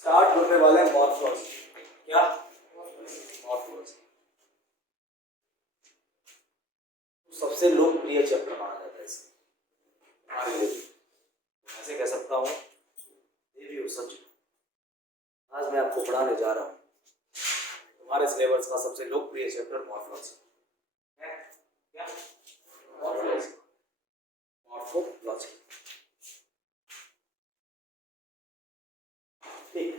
Start होने वाले morphology. क्या मॉर्फोलॉजी सबसे लोकप्रिय चैप्टर माना जाता है इसे हमारे लिए। ऐसे कह सकता हूँ देवी और सच। आज मैं आपको पढ़ाने जा रहा हूँ तुम्हारे सिलेबस का सबसे लोकप्रिय चैप्टर मॉर्फोलॉजी है। क्या मॉर्फोलॉजी मॉर्फोलॉजी ठीक।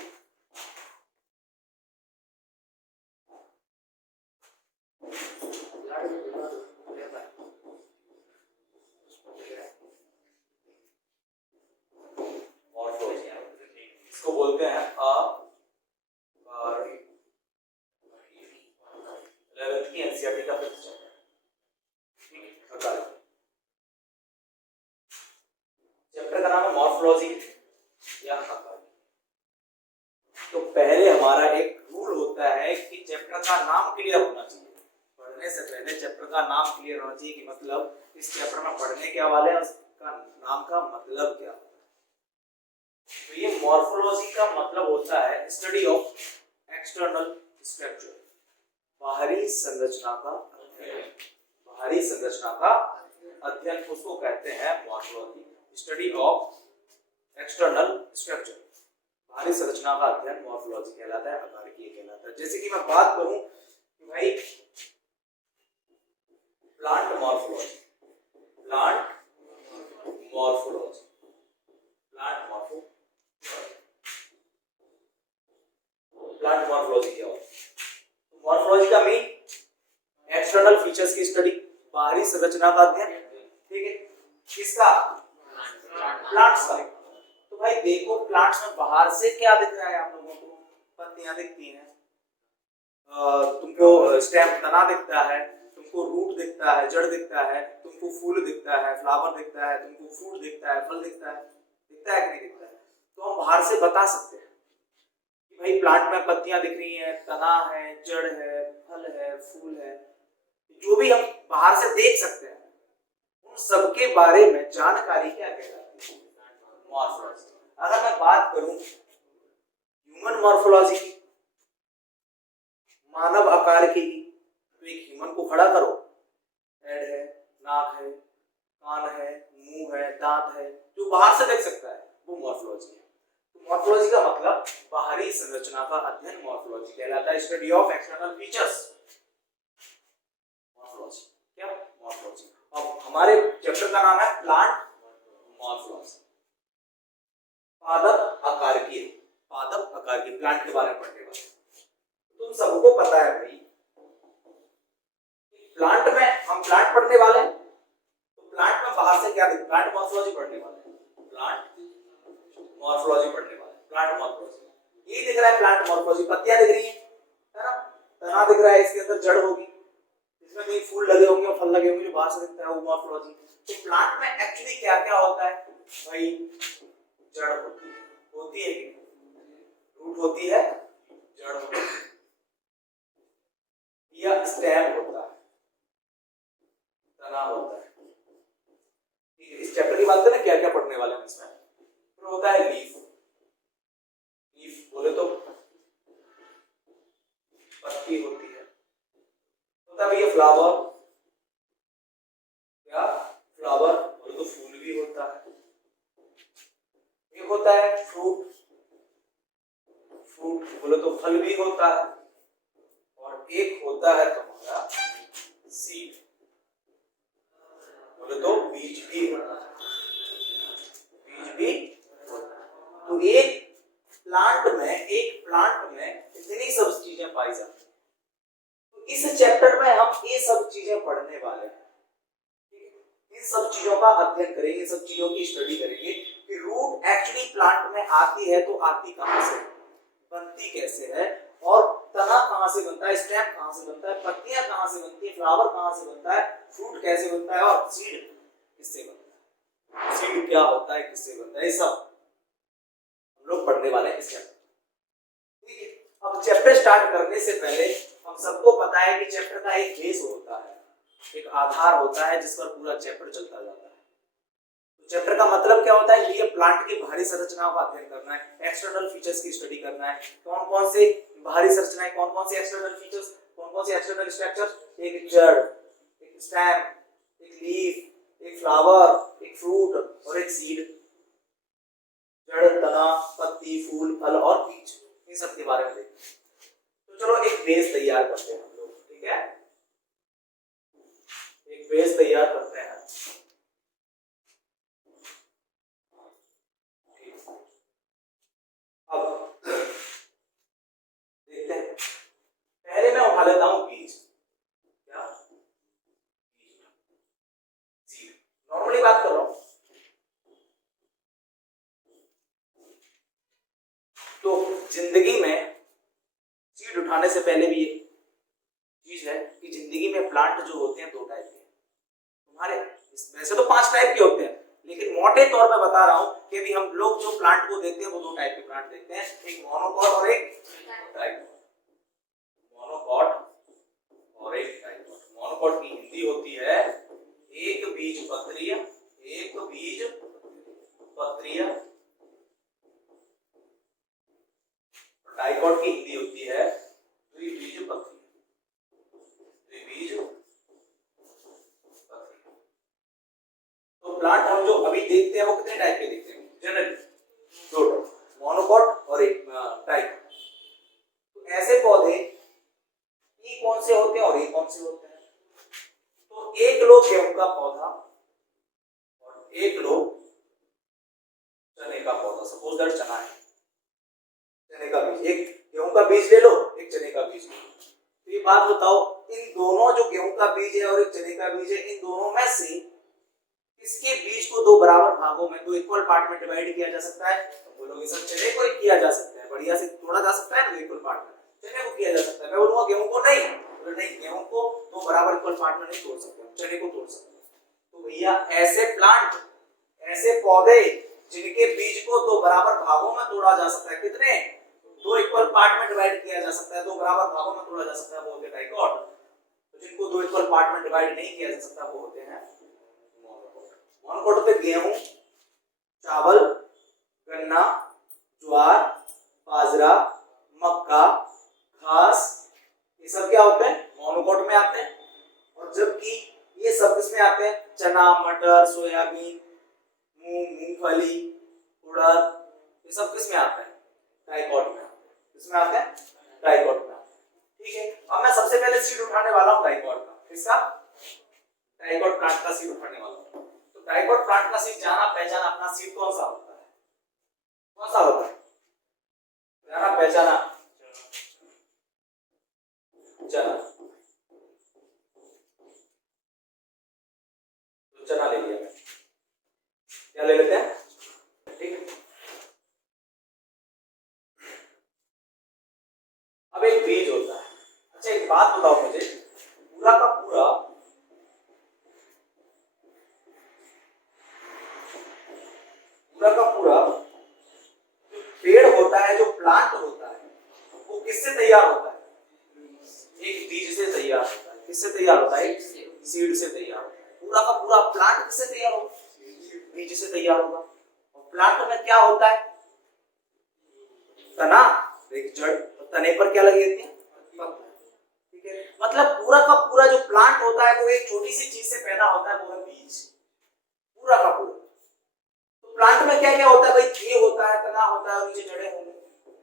इसको बोलते हैं 11th की एनसीईआरटी का फिफ्थ चैप्टर। चैप्टर का नाम है मॉर्फोलॉजी या आकार। तो पहले हमारा एक रूल होता है कि चैप्टर का नाम क्लियर होना चाहिए। पढ़ने से पहले चैप्टर का नाम क्लियर होना चाहिए कि मतलब इस चैप्टर में पढ़ने क्या वाले हैं, उसका नाम का मतलब क्या। तो ये मॉर्फोलॉजी का मतलब होता है स्टडी ऑफ एक्सटर्नल स्ट्रक्चर, बाहरी संरचना का अध्ययन। बाहरी संरचना का अध्ययन उसको कहते हैं morphology. Study of external structure, बाहरी संरचना का अध्ययन मॉर्फोलॉजी कहलाता है, आकारिकीय कहलाता है। जैसे कि मैं बात करूं कि भाई plant morphology, plant morphology, plant morphology, plant morphology क्या होता है? मॉर्फोलॉजी का मीन एक्सटर्नल फीचर्स की स्टडी, बाहरी संरचना का अध्ययन। ठीक है, किसका? प्लांट्स का। तो भाई देखो प्लांट्स में बाहर से क्या दिख रहा है आप लोगों को? पत्तियां दिखती हैं, तुमको स्टेम तना दिखता है, तुमको रूट दिखता है, जड़ दिखता है, तुमको फूल दिखता है, फ्लावर दिखता है, तुमको फ्रूट दिखता है, फल दिखता है। दिखता है कि नहीं दिखता है? तो हम बाहर से बता सकते हैं कि भाई प्लांट में पत्तियां दिख रही हैं, तना है, जड़ है, फल है, फूल है, जो भी हम बाहर से देख सकते हैं उन सबके बारे में जानकारी क्या कहलाती है? मॉर्फोलॉजी। अगर मैं बात करूं ह्यूमन मॉर्फोलॉजी की, मानव आकार की, तो एक ह्यूमन को खड़ा करो, हेड है, नाक है, कान है, मुंह है, दांत है, जो बाहर से देख सकता है वो मॉर्फोलॉजी है। तो मॉर्फोलॉजी का मतलब बाहरी संरचना का अध्ययन मॉर्फोलॉजी कहलाता है। Study of external features, morphology. क्या मॉर्फोलॉजी। अब हमारे चैप्टर का नाम है प्लांट मॉर्फोलॉजी, पादप आकार की, पादप आकार की, प्लांट के बारे में पढ़ने वाले। तुम सबको पता है भाई प्लांट में हम प्लांट पढ़ने वाले हैं, तो प्लांट में बाहर से क्या दिखता है? प्लांट मॉर्फोलॉजी पढ़ने वाले हैं, प्लांट मॉर्फोलॉजी पढ़ने वाले, प्लांट मॉर्फोलॉजी। ये दिख रहा है प्लांट मॉर्फोलॉजी, पत्तियां दिख रही हैं, है ना, तना दिख रहा है, इसके अंदर जड़ होगी, इसमें कहीं फूल लगे होंगे और फल लगे होंगे, जो बाहर से दिखता है वो मॉर्फोलॉजी। तो प्लांट में एक्चुअली क्या क्या होता है भाई? जड़ होती है कि रूट होती है, जड़ होती है, या स्टेम होता है, तना होता है। ठीक है, इस चैप्टर की बात करें क्या क्या पढ़ने वाले हैं इसमें। फिर होता है लीफ, लीफ बोले तो पत्ती होती है। होता है ये फ्लावर, क्या फ्लावर बोले तो फूल भी होता है। एक होता है फ्रूट, फ्रूट बोले तो फल भी होता है। और एक होता है तुम्हारा सीड, बोले तो बीज भी होता है, बीज भी होता है। तो एक प्लांट में इतनी सब चीजें पाई जाती हैं। तो इस चैप्टर में हम ये सब चीजें पढ़ने वाले हैं। इन सब चीजों का अध्ययन करेंगे, सब चीजों की स्टडी करेंगे कि रूट एक्चुअली प्लांट में आती है तो आती कहां से, बनती कैसे है, और तना कहां से बनता है, स्टेम कहां से बनता है, पत्तियां कहां से बनती है, फ्लावर कहां से बनता है, फ्रूट कैसे बनता है, और सीड किससे बनता है, सीड क्या होता है, किससे बनता है, ये सब हम लोग पढ़ने वाले हैं इस चैप्टर। ठीक है, अब चैप्टर स्टार्ट करने से पहले हम सबको पता है कि चैप्टर का एक बेस होता है, एक आधार होता है जिस पर पूरा चैप्टर चलता जाता है। चैप्टर का मतलब क्या होता है? ये प्लांट की बाहरी संरचनाओं का अध्ययन करना है, एक्सटर्नल फीचर्स की स्टडी करना है। कौन कौन से बाहरी संरचनाएं, कौन कौन से एक्सटर्नल फीचर्स, कौन कौन से एक्सटर्नल स्ट्रक्चर्स? एक जड़, एक स्टेम, एक लीफ, एक फ्लावर, एक फ्रूट और एक सीड। जड़, तना, पत्ती, फूल, फल और बीज, इन सब के बारे में देखते हैं। तो चलो एक बेस तैयार करते हैं हम लोग, ठीक है? एक बेस तैयार करते हैं। अब देखते हैं, पहले मैं उठा लेता हूं बीज। क्या? सीड। नॉर्मली बात कर रहा हूं। तो जिंदगी में सीड उठाने से पहले भी एक चीज है कि जिंदगी में प्लांट जो होते हैं दो टाइप के। तुम्हारे वैसे तो 5 टाइप के होते हैं, लेकिन मोटे तौर पे बता रहा हूं कि भी हम लोग जो प्लांट को देखते हैं वो दो टाइप के प्लांट देखते हैं, एक मोनोकॉट और एक डाइकॉट। मोनोकॉट और एक डाइकॉट। मोनोकॉट की हिंदी होती है एक बीज पत्रिया, एक बीज पत्रिया। डाइकॉट की हिंदी होती है द्विबीज पत्रिया, द्विबीज पत्रिया। तो प्लांट हम जो अभी देखते हैं वो कितने टाइप के देखते हैं जनरली? दो, मोनोकॉट और एक डाइकॉट। तो ऐसे पौधे ये कौन से होते हैं और ये कौन से होते हैं? तो एक लो गेहूं का पौधा और एक लो चने का पौधा। सपोज दैट चना है, चने का बीज, एक गेहूं का बीज ले लो, एक चने का बीज ले लो। तो ये बात बताओ, इन दोनों जो गेहूं का बीज है और एक चने का बीज है, इन दोनों में से किसके बीज को दो बराबर भागों में, दो इक्वल पार्ट में डिवाइड किया जा सकता है? तो बोलोगे सर चने को ही किया जा सकता है, बढ़िया से तोड़ा जा सकता है ना इक्वल पार्ट में, चने को किया जा सकता है। मैं बोलूंगा गेहूं को नहीं, बोले नहीं गेहूं को दो बराबर इक्वल पार्ट में नहीं तोड़ सकते, चने को तोड़ सकते हैं। तो भैया ऐसे प्लांट, ऐसे पौधे जिनके बीज को दो बराबर भागों में तोड़ा जा सकता है, कितने? दो इक्वल पार्ट में डिवाइड किया जा सकता है, दो बराबर भागों में तोड़ा जा सकता है, वो होते हैं डाइकॉट। तो जिनको दो इक्वल पार्ट में डिवाइड नहीं किया जा सकता वो होते हैं मोनोकॉट। मोनोकॉट होते गेहूं, चावल, गन्ना, ज्वार, बाजरा, मक्का, घास, ये सब क्या होते हैं? मोनोकॉट में आते हैं। और जबकि ये सब किसमें आते हैं? चना, मटर, सोयाबीन, मूंग, मूंगफली, उड़द, ये सब किसमें आते हैं? डाइकॉट में। किसमें आते हैं? डाइकॉट में। ठीक है, अब मैं सबसे पहले सीड उठाने वाला हूं डाइकॉट का। किसका? डाइकॉट प्लांट का सीड उठाने वाला हूं। तो डाइकॉट प्लांट का सीड जाना पहचाना अपना सीड कौन सा होता है? कौन सा होता है? जाना पहचाना चना। तो चना ले लिया मैं, क्या ले लेते हैं? ठीक है, अब एक बीज होता है। अच्छा एक बात बताओ मुझे, पूरा का पूरा जो पेड़ होता है, जो प्लांट होता है, वो किससे तैयार होता है? एक बीज से तैयार होता है। किससे तैयार होता है? सीड से तैयार होता है। पूरा का पूरा प्लांट किससे तैयार होगा? बीज से तैयार होगा। और प्लांट में क्या होता है? तना, एक जड़, तने पर क्या लगी रहती है? ठीक है, मतलब पूरा का पूरा जो प्लांट होता है वो एक छोटी सी चीज से पैदा होता है, वो है बीज। पूरा का पूरा। तो प्लांट में क्या क्या होता है भाई? ये होता है, तना होता है और नीचे जड़ें होंगी,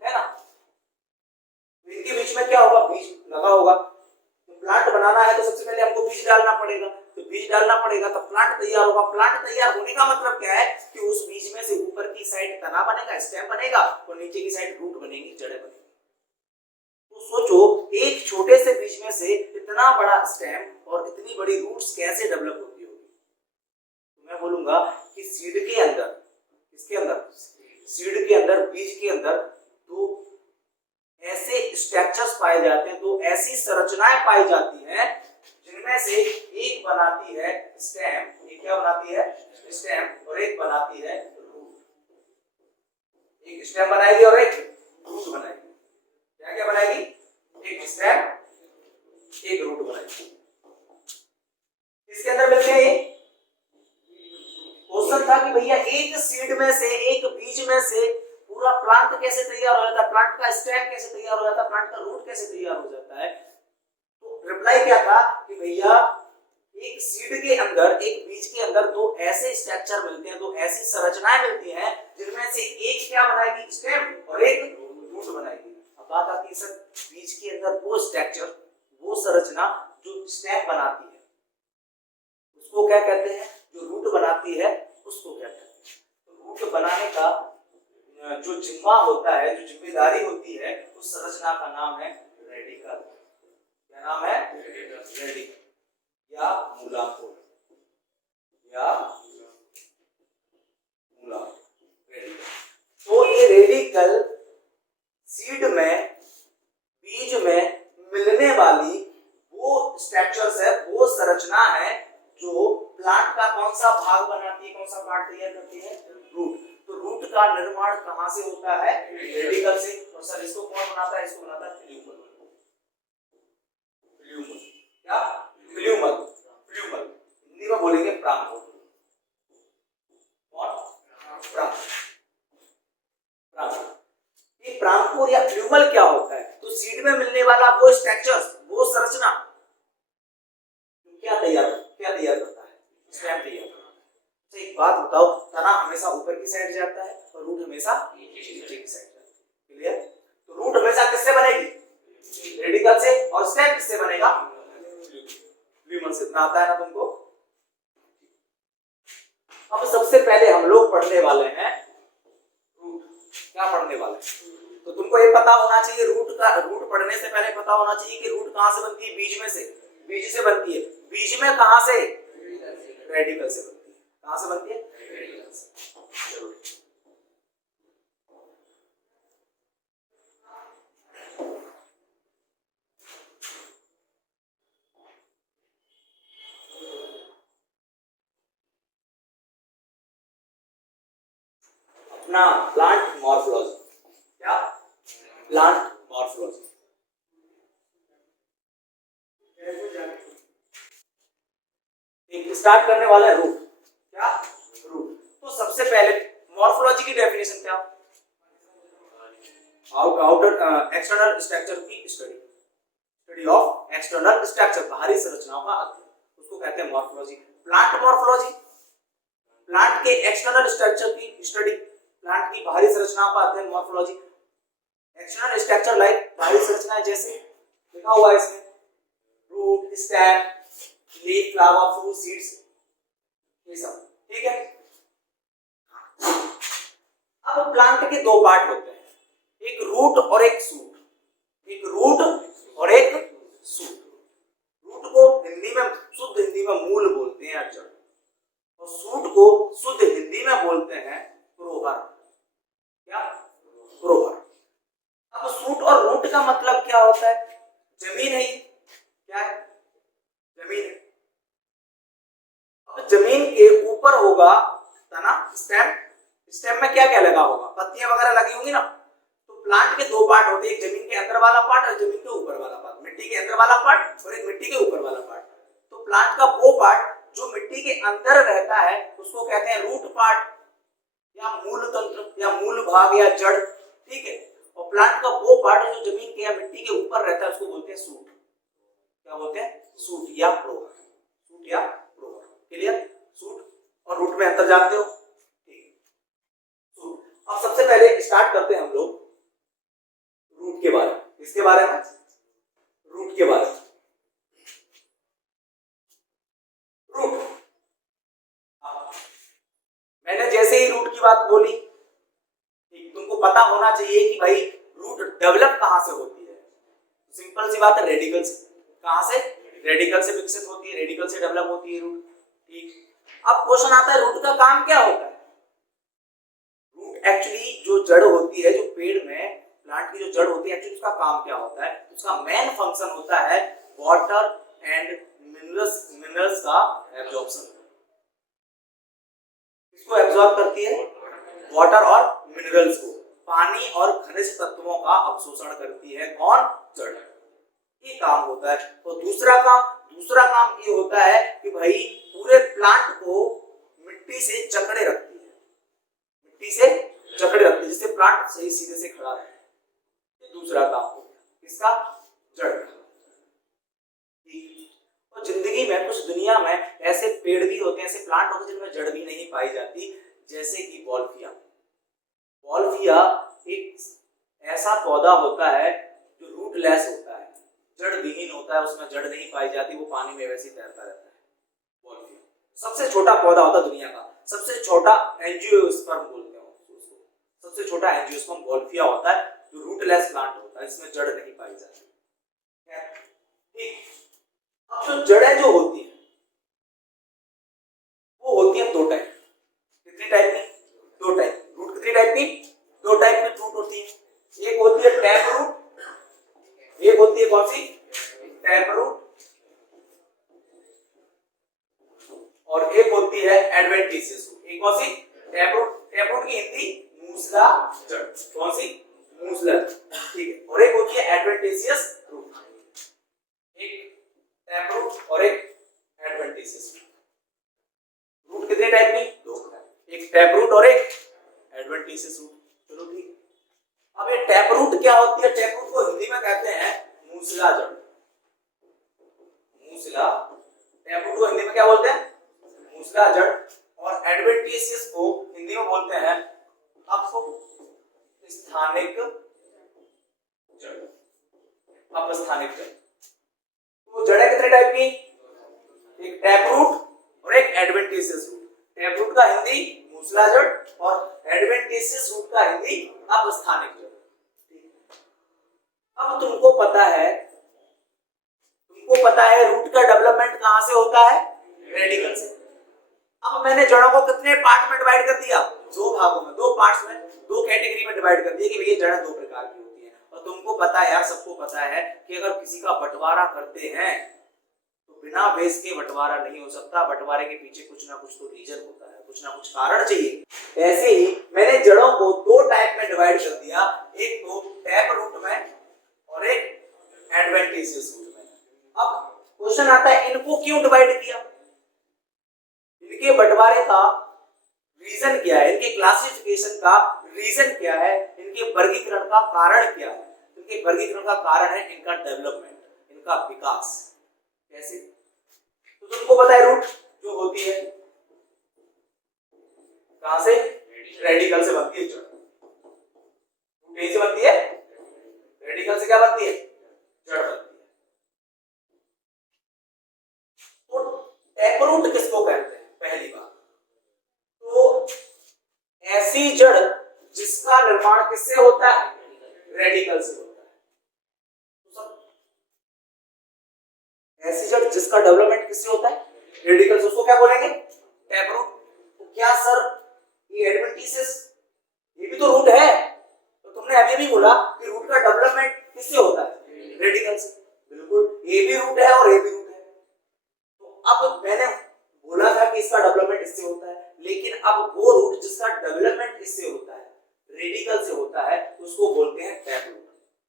है ना? इनके बीच में क्या होगा? बीज लगा होगा। तो प्लांट बनाना है तो सबसे पहले हमको बीज डालना पड़ेगा। तो बीज डालना पड़ेगा तब प्लांट तैयार होगा। प्लांट तैयार होने का मतलब क्या है कि उस बीज में से ऊपर की साइड तना बनेगा, स्टेम बनेगा, और नीचे की साइड रूट बनेगी, जड़ें बनेगी। तो सोचो एक छोटे से बीज में से इतना बड़ा स्टेम और इतनी बड़ी रूट्स कैसे डेवलप होती होगी? तो मैं बोलूंगा कि सीड के अंदर, इसके अंदर, सीड के अंदर, बीज के अंदर तो ऐसे स्ट्रक्चर्स पाए जाते हैं, तो ऐसी संरचनाएं पाई जाती हैं जिनमें से एक बनाती है स्टेम। एक क्या बनाती है? स्टेम। और एक बनाती है रूट। एक स्टेम बनाएगी और एक रूट बनाएगी। क्या क्या बनाएगी? एक स्टेम, एक रूट बनाएगी। इसके अंदर मिलते हैं ये क्वेश्चन था कि भैया एक सीड में से, एक बीज में से पूरा प्लांट कैसे तैयार हो जाता है, प्लांट का स्टेम कैसे तैयार हो जाता है, प्लांट का रूट कैसे तैयार हो जाता है। तो रिप्लाई क्या था कि भैया एक सीड के अंदर, एक बीज के अंदर दो ऐसे स्ट्रक्चर मिलते हैं, दो ऐसी संरचनाएं मिलती हैं जिनमें से एक क्या बनाएगी, स्टेम, और एक रूट बनाएगी। अब बात आती है सर बीज के अंदर वो स्ट्रक्चर, वो संरचना जो स्टेम बनाती है उसको क्या कहते हैं, जो रूट बनाती है उसको क्या कहते हैं। तो रूट बनाने का जो जिम्मा होता है, जो जिम्मेदारी होती है, उस संरचना का नाम है रेडिकल। क्या नाम है, रेडिकल या मूलांकुर, या मूलांकुर, रेडिकल। तो ये रेडिकल सीड में, बीज में मिलने वाली वो स्ट्रक्चर्स है, वो संरचना है जो प्लांट का कौन सा भाग बनाती है, कौन सा पार्ट तैयार करती है, रूट। तो रूट का निर्माण कहां से होता है, रेडिकल से। और सर इसको कौन बनाता है, इसको बनाता है फ्लूमल। फ्लूमल क्या, फ्लूमल, फ्लूमल हिंदी में बोलेंगे प्रांकुर। कौन, प्रांकुर। ये प्रांकुर या फ्लूमल क्या होता है, तो सीड में मिलने वाला वो स्ट्रक्चर्स, वो संरचना क्या तैयार करता है, स्टेम तैयार करता है। तो एक बात बताओ, तना हमेशा ऊपर की साइड जाता है और रूट हमेशा नीचे की साइड जाता है। क्लियर। तो रूट हमेशा किससे बनेगी, रेडिकल से, और स्टेम किससे बनेगा, फ्लूमल से। इतना आता है ना तुमको। अब सबसे पहले हम लोग पढ़ने वाले हैं रूट। क्या पढ़ने वाले हैं, तो तुमको ये पता होना चाहिए रूट पढ़ने से पहले पता होना चाहिए कि रूट कहां से बनती है, बीज में से, बीज से बनती है। बीज में कहां से, रेडिकल से बनती है। कहां से बनती है, रेडिकल से। चलो अपना प्लांट मॉर्फोलॉजी, क्या, प्लांट मॉर्फोलॉजी। स्टार्ट करने वाला है रूट। क्या, रूट। तो सबसे पहले मॉर्फोलॉजी की डेफिनेशन क्या, आउटर एक्सटर्नल स्ट्रक्चर की स्टडी ऑफ एक्सटर्नल स्ट्रक्चर, बाहरी संरचनाओं का अध्ययन, उसको कहते हैं मॉर्फोलॉजी। प्लांट मॉर्फोलॉजी, प्लांट के एक्सटर्नल स्ट्रक्चर की स्टडी, प्लांट की बाहरी संरचनाओं का अध्ययन, मॉर्फोलॉजी। एक्सटर्नल स्ट्रक्चर लाइक बाहरी संरचनाएं जैसे लिखा हुआ है इसमें, root, stem, leaf, flower, fruit, seeds, ये सब। ठीक है। अब प्लांट के दो पार्ट होते हैं, एक रूट और एक शूट। एक रूट और एक शूट। रूट को हिंदी में, शुद्ध हिंदी में मूल बोलते हैं, जड़, और शूट को शुद्ध हिंदी में बोलते हैं प्रोहर। क्या, प्रोहर। अब शूट और रूट का मतलब क्या होता है, जमीन है, क्या है, जमीन है। अब जमीन के ऊपर होगा तना, स्टेम। स्टेम में क्या क्या लगा होगा, पत्तियां वगैरह लगी होंगी ना। तो प्लांट के दो पार्ट होते हैं, एक जमीन के अंदर वाला पार्ट और जमीन के ऊपर वाला पार्ट, मिट्टी के अंदर वाला पार्ट और एक मिट्टी के ऊपर वाला पार्ट। तो प्लांट का वो पार्ट जो मिट्टी के अंदर रहता है उसको कहते हैं रूट पार्ट या मूल तंत्र या मूल भाग या जड़। ठीक है। और प्लांट का वो पार्ट जो जमीन के या मिट्टी के ऊपर रहता है उसको बोलते हैं सूट। क्या बोलते हैं, सूट या प्रोहर। सूट या प्रोहर। क्लियर। सूट और रूट में अंतर जानते हो। अब सबसे पहले स्टार्ट करते हैं हम लोग रूट के बारे में। इसके बारे में, रूट के बारे में। रूट, मैंने जैसे ही रूट की बात बोली, तुमको पता होना चाहिए कि भाई रूट डेवलप कहां से होती है। सिंपल सी बात है, रेडिकल से। कहां से, रेडिकल से विकसित होती है, रेडिकल से डेवलप होती है रूट। ठीक। अब क्वेश्चन आता है रूट का काम क्या होता है। रूट एक्चुअली जो जड़ होती है, जो पेड़ में प्लांट की जो जड़ होती है, एक्चुअली उसका काम क्या होता है, उसका मेन फंक्शन होता है वाटर एंड मिनरल्स का एब्जॉर्प्शन। इसको एब्जॉर्ब करती है, वाटर और मिनरल्स को, पानी और खनिज तत्वों का अवशोषण करती है कौन, जड़। ये काम होता है। और दूसरा काम ये होता है कि भाई पूरे प्लांट को मिट्टी से जकड़े रखती है, मिट्टी से जकड़े रखती है, जिससे प्लांट सही सीधे से खड़ा रहे। ये दूसरा काम हो गया किसका, जड़ का। तो जिंदगी में कुछ दुनिया में ऐसे पेड़ भी होते हैं, ऐसे प्लांट होते हैं जिनमें जड़ भी नहीं पाई जाती, जैसे कि वॉल्फिया। वॉल्फिया एक ऐसा पौधा होता है जो रूटलेस होता है, जड़ विहीन होता है, उसमें जड़ नहीं पाई जाती, वो पानी में वैसे ही तैरता रहता है। वॉल्फिया सबसे छोटा पौधा होता है दुनिया का, सबसे छोटा एंजियोस्पर्म बोलते हैं उसको, सबसे छोटा एंजियोस्पर्म वॉल्फिया होता है, जो रूटलेस प्लांट होता है, इसमें जड़ नहीं पाई जाती। ठीक, अब जो जड़ें जो होती है वो होती है दो टाइप। कितनी टाइप की, दो टाइप। रूट कितनी टाइप की, दो टाइप की रूट होती है। एक होती है टैप रूट, एक होती है कौन सी, टैप रूट, और एक होती है एडवेंटिशियस रूट। एक कौन सी, टैप रूट। टैप रूट की हिंदी मूसला जड़, कौन सी, मूसला, ठीक है। और एक होती है एडवेंटिशियस रूट, एक टैप रूट और एक एडवेंटिशियस रूट। रूट कितने टाइप की, दो, एक टैप रूट और एक एडवेंटिशियस रूट। चलो ठीक। अब ये टैप रूट क्या होती है, टैप रूट को हिंदी में कहते हैं मूसला जड़, मूसला। टैप रूट को हिंदी में क्या बोलते हैं, मूसला जड़। और एडवेंटिशियस को हिंदी में बोलते हैं अपस्थानिक जड़, अपस्थानिक जड़। तो जड़ें कितने टाइप की, एक टैप रूट और एक एडवेंटिशियस रूट। टैप रूट का हिंदी मूसला जड़ और एडवेंटिशियस रूट का हिंदी अपस्थानिक जड़। अब तुमको पता है रूट का डेवलपमेंट कहां से होता है, रेडिकल से। अब मैंने जड़ों को कितने पार्ट में डिवाइड कर दिया, दो भागों में, दो पार्ट्स में, दो कैटेगरी में डिवाइड कर दिया कि भैया जड़ें दो प्रकार की होती हैं। और तुमको पता है यार, सबको पता है कि अगर किसी का बंटवारा करते हैं तो बिना बेस के बंटवारा नहीं हो सकता, बंटवारे के पीछे कुछ ना कुछ तो रीजन होता है, कुछ ना कुछ कारण चाहिए। ऐसे ही मैंने जड़ों को दो टाइप में डिवाइड कर दिया, एक तो टैप रूट में और एक एडवेंटिशियस रूट में। अब क्वेश्चन आता है इनको क्यों डिवाइड किया, इनके बंटवारे का रीजन क्या है, इनके क्लासिफिकेशन का रीजन क्या है, इनके वर्गीकरण का कारण क्या है। इनके वर्गीकरण का कारण है इनका डेवलपमेंट, इनका विकास। कैसे, तो तुमको पता है रूट जो होती है कहां से, रेडिकल से बनती है जड़। रूट कहीं से बनती है, रेडिकल से क्या बनती है, जड़ बनती है। तो टैप रूट किसको कहते हैं, पहली बात तो ऐसी जड़ जिसका निर्माण किससे होता है, रेडिकल से होता है। तो ऐसी जड़ जिसका डेवलपमेंट किससे होता है, रेडिकल से, उसको क्या बोलेंगे, टैप रूट। तो क्या सर ये एडवेंटिशियस ये भी तो रूट है, तो तुमने अभी भी बोला कि रूट का डेवलपमेंट किससे होता है, रेडिकल से। बिल्कुल, ये भी रूट है और ये भी रूट है। तो अब मैंने बोला था कि इसका डेवलपमेंट इससे होता है, लेकिन अब वो रूट जिसका डेवलपमेंट इससे होता है, रेडिकल से होता है, उसको बोलते हैं टैप रूट।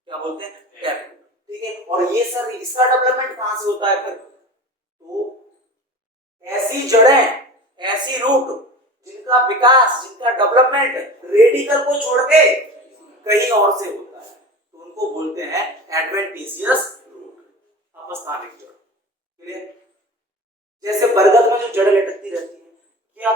क्या बोलते हैं, टैप रूट, ठीक है। और ये सर इसका डेवलपमेंट कहां से होता है फिर, तो ऐसी जड़ें, ऐसी रूट जिनका विकास, जिनका डेवलपमेंट रेडिकल को छोड़ के कहीं और से होता है, तो उनको बोलते हैं एडवेंटिशियस रूट, अपस्थानिक जड़। क्लियर। जैसे बरगद में जो जड़ लटकती रहती है, क्या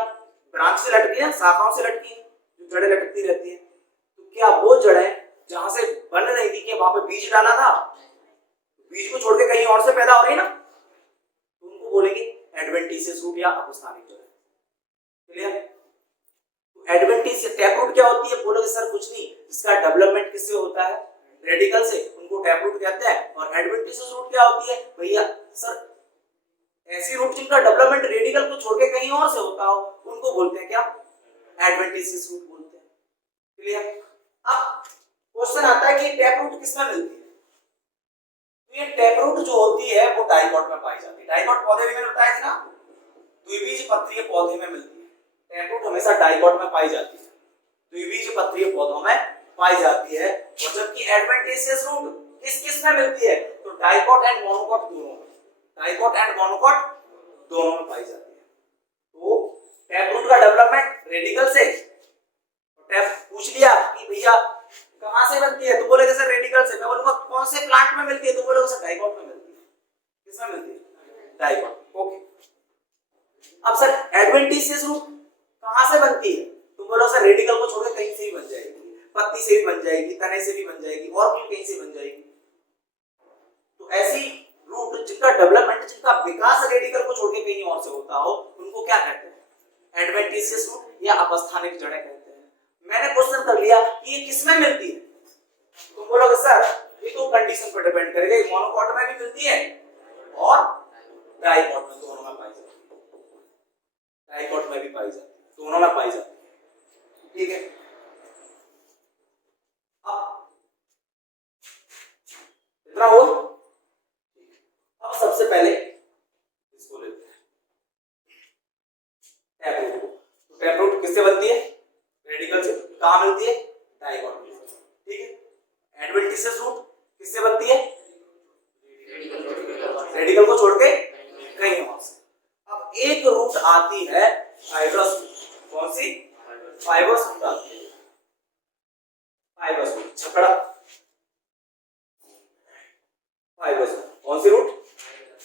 ब्रांच से लटकी है, शाखाओं से लटकी है, जो जड़ें लटकती रहती है, तो क्या वो जड़ें जहां से बन रही थी, कि वहां पे बीज डाला था, बीज को छोड़ के कहीं और से पैदा हो रही ना, तो उनको बोलेंगे एडवेंटिशियस रूट या अपस्थानिक जड़। क्लियर। तो एडवेंटिशियस टैप रूट क्या होती है, बोलोगे सर कुछ नहीं, जिसका डेवलपमेंट किससे होता है, रेडिकल से, उनको टैप रूट कहते हैं। और एडवेंटिशियस रूट क्या होती है भैया, सर ऐसी रूट जिनका डेवलपमेंट रेडिकल को छोड़ के कहीं और से होता हो, उनको बोलते हैं क्या, एडवेंटिशियस रूट बोलते हैं। क्लियर। अब क्वेश्चन आता है कि टैप रूट किसमें मिलती है, तो ये टैप रूट जो होती है वो डाइकोट में पाई जाती है। डाइकोट पौधे में मैंने बताया था ना, द्विबीजपत्रीय पौधे में मिलती है। टैप रूट हमेशा डाइकोट में पाई जाती है, द्विबीजपत्रीय पौधों में पाई जाती है। और जबकि एडवेंटिशियस रूट किस किस में मिलती है, तो डाइकोट एंड मोनोकोट दोनों में, डाइकोट एंड मोनोकोट दोनों में पाई जाती है। तो टैप रूट का डेवलपमेंट रेडिकल से। टैप पूछ लिया कि भैया कहां से बनती है, तो बोलेगा सर रेडिकल से। मैं बोलूंगा कौन से प्लांट में मिलती है, तो बोलेगा सर डाइकोट में मिलती है। किसमें मिलती है? डाइकोट। ओके। अब सर एडवेंटिशियस रूट कहां से बनती है, तो बोलो सर रेडिकल को छोड़ के कहीं से भी बन जाएगी, पत्ती से भी बन जाएगी, तने से भी बन जाएगी, और भी कहीं से बन जाएगी। तो ऐसी रूट जिनका डेवलपमेंट, जिनका विकास रेडिकल को छोड़ के कहीं और से होता हो, उनको क्या कहते हैं? एडवेंटिशियस रूट या अपस्थानिक जड़ें कहते हैं। मैंने क्वेश्चन कर लिया कि ये किसमें मिलती है, तुम बोलोगे सर ये तो कंडीशन पर डिपेंड करेगा, ये मोनोकॉट में भी मिलती है और डाइकॉट में, दोनों में पाई जाती है। डाइकॉट में भी पाई जाती है, दोनों में पाई जाती है। ठीक है। अब इतना हुआ। अब सबसे पहले इसको लेते हैं टैप रूट। तो टैप रूट किससे बनती है? रेडिकल से। कहां मिलती है? डाइकॉट में। ठीक है। एडवेंटिशियस रूट किससे बनती है? रेडिकल को छोड़ के कहीं और से। अब एक रूट आती है फाइब्रस रूट। कौन सी? फाइब्रस रूट आती है। फाइब्रस रूट, छकड़ा फाइब्रस रूट। कौन सी रूट?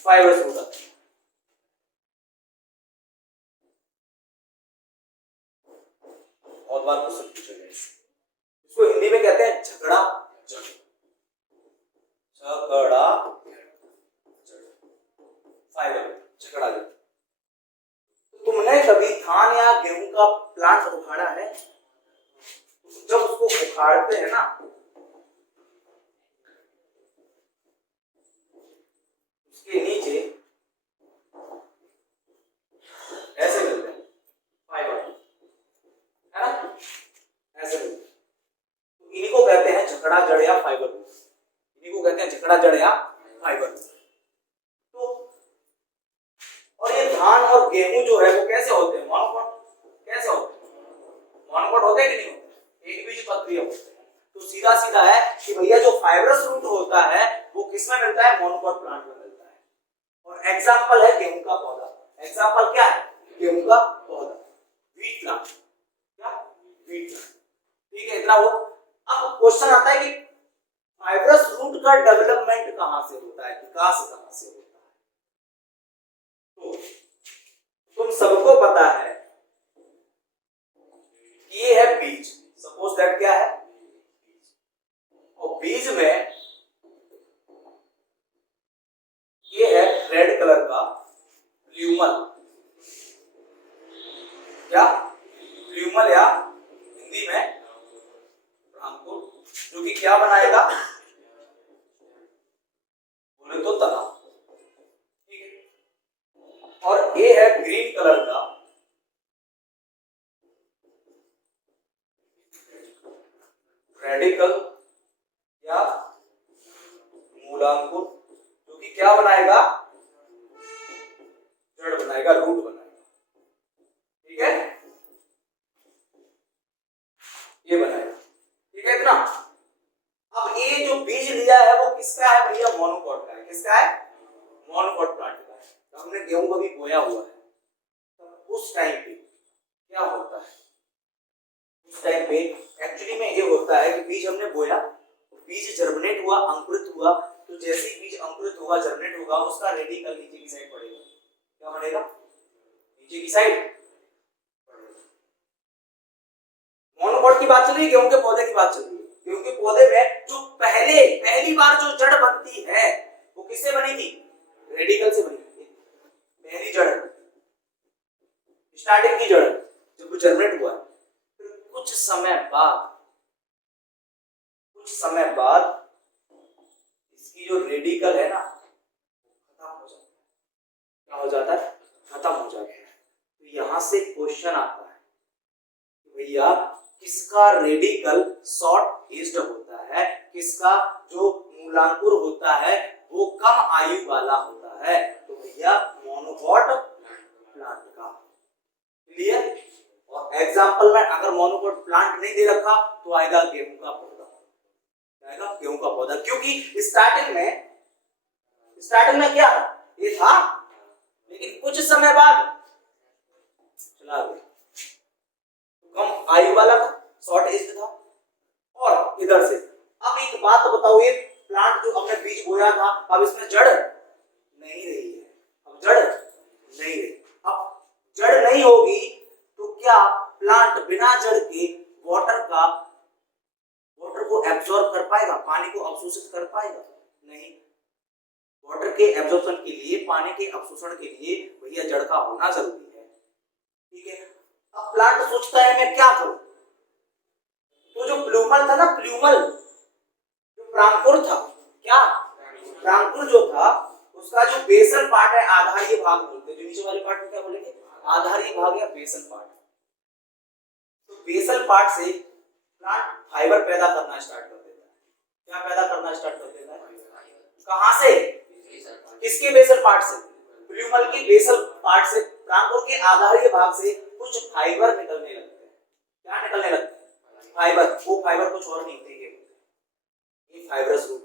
फाइब्रस रूट आती है। बहुत बार क्वेश्चन पूछेगा इसको हिंदी में कहते हैं झगड़ा जड़। झगड़ा जड़, फाइबर, झगड़ा जड़। तुमने कभी धान या गेहूं का प्लांट उखाड़ा है? जब उसको उखाड़ते हैं ना, उसके नीचे ऐसे मिलते हैं फाइबर, है ना? ऐसे मिलते हैं। तो इन्हीं को कहते हैं झगड़ा जड़ या फाइबर। इन्हीं को कहते हैं झगड़ा जड़ या फाइबर। तो और ये धान और गेहूं जो है वो कैसे होते हैं? मोनोकॉट। कैसे होते हैं? मोनोकॉट होते हैं कि नहीं होते? एक बीज पत्रियां होते हैं। तो सीधा सीधा है कि भैया जो फाइब्रस रूट होता है वो किसमें मिलता है? मोनोकॉट प्लांट में मिलता है। और एग्जांपल है गेहूं का पौधा। एग्जांपल क्या है? गेहूं का पौधा, व्हीट प्लांट। क्या? Wheat plant. ठीक है, इतना हो। अब क्वेश्चन आता है कि फाइब्रस रूट का डेवलपमेंट कहां से होता है, विकास कहां से होता है? तो तुम सबको पता है ये है बीज। सपोज दैट क्या है? और बीज में ये है रेड कलर का ल्यूमन। क्या? ल्यूमन या हिंदी में अंकुर, जो कि क्या बनाएगा? बोले तो तना। ठीक है। और ये है ग्रीन कलर का रेडिकल या मूलांकुर, जो कि क्या बनाएगा? जड़ बनाएगा, रूट बनाएगा। ठीक है, ये बनाएगा। ठीक है इतना। अब ये जो बीज लिया है वो किसका है भैया? मोनोकॉट का है। किसका है? मोनोकॉट प्लांट का है। तो हमने गेहूं को भी बोया हुआ है, तो उस टाइम पे क्या होता है? उस टाइम पे एक्चुअली में ये होता है कि बीज हमने बोया, बीज जर्मिनेट हुआ, अंकुरित हुआ। तो जैसे ही बीज अंकुरित होगा, जर्मिनेट होगा, उसका रेडिकल नीचे की साइड पड़ेगा। क्या पड़ेगा? नीचे की साइड। मोनोकॉट की बात चल रही है, गेहूं के पौधे की बात चल रही है। गेहूं के पौधे में जो पहली बार जो जड़ बनती है वो किससे बनी थी? रेडिकल से बनी थी। पहली जड़, स्टार्टिंग की जड़, जब वो जर्मिनेट हुआ, फिर कुछ समय बाद इसकी जो रेडिकल है ना खत्म हो जाता है। क्या हो जाता है? खत्म हो जाता है। तो यहां से क्वेश्चन आता है भैया किसका रेडिकल शॉर्ट एज्ड होता है, किसका जो मूलांकुर होता है वो कम आयु वाला होता है? तो भैया मोनोकॉट प्लांट का। क्लियर? और एग्जांपल में अगर मोनोकॉट प्लांट नहीं दे रखा तो आएगा गेहूं का पौधा। आएगा गेहूं का पौधा, क्योंकि स्टार्टिंग में क्या ये था, लेकिन कुछ समय बाद चला गया, कम आयु वाला था, शॉर्ट एज था। और इधर से अब एक बात बताओ, ये प्लांट जो हमने बीज बोया था, अब इसमें जड़ नहीं रही है, अब जड़ नहीं रही। अब जड़ नहीं होगी तो क्या प्लांट बिना जड़ के वाटर को एब्जॉर्ब कर पाएगा, पानी को अवशोषित कर पाएगा? नहीं। वाटर के एब्जॉर्प्शन के लिए, पानी के अवशोषण के लिए भैया जड़ का होना जरूरी है। ठीक है। अब प्लांट सोचता है मैं क्या करूं, तो जो प्लूमल था ना, प्लूमल जो प्रांकुर था, क्या प्रांकुर जो था, उसका जो बेसल पार्ट है, आधारीय भाग बोलते हैं, जो नीचे वाले पार्ट को क्या बोलेंगे, आधारीय भाग या बेसल पार्ट। तो बेसल पार्ट से प्लांट फाइबर पैदा करना स्टार्ट कर देता है। क्या पैदा करना स्टार्ट कर देता है? कहां से? किसके बेसल पार्ट से? प्लूमल के बेसल पार्ट से, प्रांकुर के आधारीय भाग से कुछ फाइबर निकलने लगते हैं। क्या निकलने लगते हैं? फाइबर। वो फाइबर कुछ और नहीं होती है, ये फाइब्रस रूट।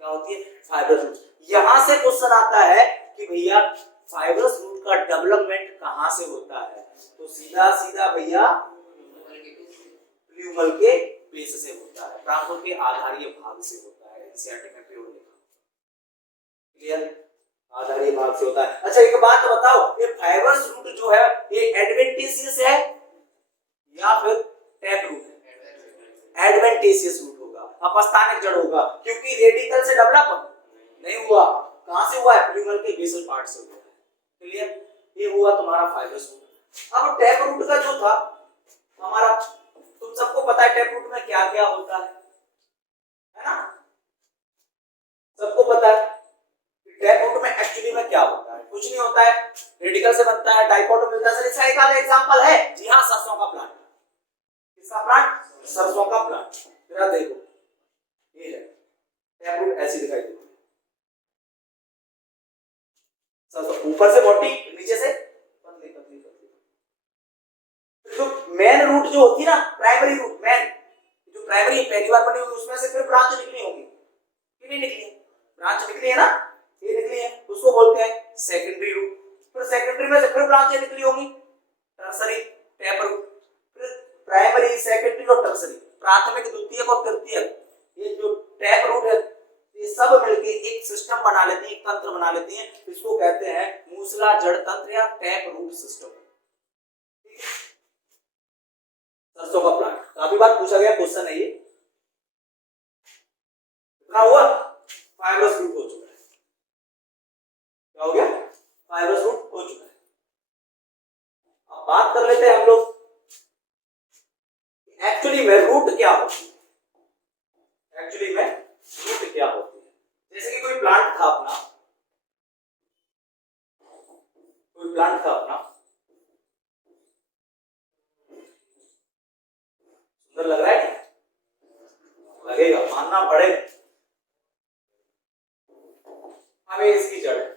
क्या होती है? Fibrous root. यहां से क्वेश्चन आता है कि भैया फाइब्रस रूट का डेवलपमेंट कहां से होता है? तो सीधा सीधा भैया प्लूमल के बेस से होता है, प्रांकुर के आधारीय भाग से होता है। एनसीईआरटी में प्योर लिखा, क्लियर? आधारीय भाग से होता है। अच्छा एक बात बताओ, ये फाइब्रस रूट जो है ये एडवेंटिशियस है या फिर टैप रूट है? एडवेंटिशियस रूट होगा, अपस्थानिक जड़ होगा, क्योंकि रेडिकल से डेवलप नहीं हुआ। कहां से हुआ है? प्लूमल के बेसल पार्ट से हुआ है। क्लियर? ये हुआ तुम्हारा फाइब्रस रूट। अब टैप रूट का जो था हमारा, तुम सबको पता है टैप रूट में क्या क्या होता है ना? सबको पता है टैप रूट में एक्चुअली में क्या होता है? कुछ नहीं होता है, रेडिकल से बनता है, डाइकोटो मिलता है। सर इसका एक आधा एग्जांपल है, जी हां, सरसों का प्लांट। किसका प्लांट? सरसों का प्लांट। जरा देखो, ये है टैप रूट, ऐसी दिखाई देती है सरसों, ऊपर से मोटी, नीचे से पतली पतली पतली। जो मेन रूट जो होती है ना, प्राइमरी रूट, मेन जो प्राइमरी पहली बार बनी होगी, उसमें से फिर ब्रांच निकली होगी कि नहीं निकली? ब्रांच निकली है ना, ये निकली है, उसको बोलते हैं सेकेंडरी रूट। फिर सेकेंडरी में से फिर ब्रांचें निकली होंगी, टर्सरी, टैप रूट। फिर प्राइमरी, सेकेंडरी और टर्सरी, प्राथमिक, द्वितीयक और तृतीयक, ये जो टैप रूट है ये सब मिलके एक सिस्टम बना लेते हैं, एक तंत्र बना लेते हैं। इसको कहते हैं मूसला जड़ तंत्र या टैप रूट सिस्टम। सरसों का प्लांट काफी बार पूछा गया क्वेश्चन है ये। कितना हुआ? फाइब्रस रूट हो चुका है। क्या हो गया? फाइब्रस रूट हो चुका है। अब बात कर लेते हैं हम लोग एक्चुअली में रूट क्या होती है। एक्चुअली में रूट क्या होती है? जैसे कि कोई प्लांट था अपना, कोई प्लांट था अपना, सुंदर लग रहा है, लगेगा, मानना पड़ेगा। हमें इसकी जड़ है,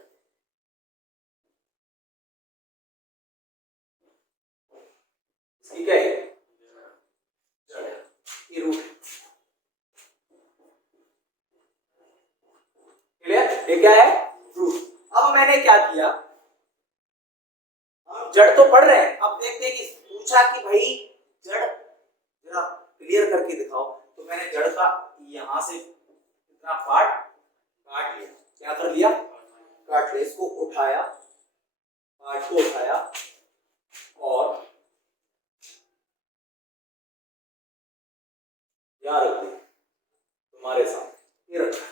इसकी क्या है? जड़ है, ये रूट है। क्लियर? ये क्या है? रूट। अब मैंने क्या किया, हम जड़ तो पढ़ रहे हैं, अब देखते हैं कि पूछा कि भाई जड़ जरा क्लियर करके दिखाओ। तो मैंने जड़ का यहां से इतना पार्ट काट लिया। क्या कर लिया? काट लिया। इसको उठाया, पार्ट को उठाया और यहां रख दिया तुम्हारे सामने, ये रखा,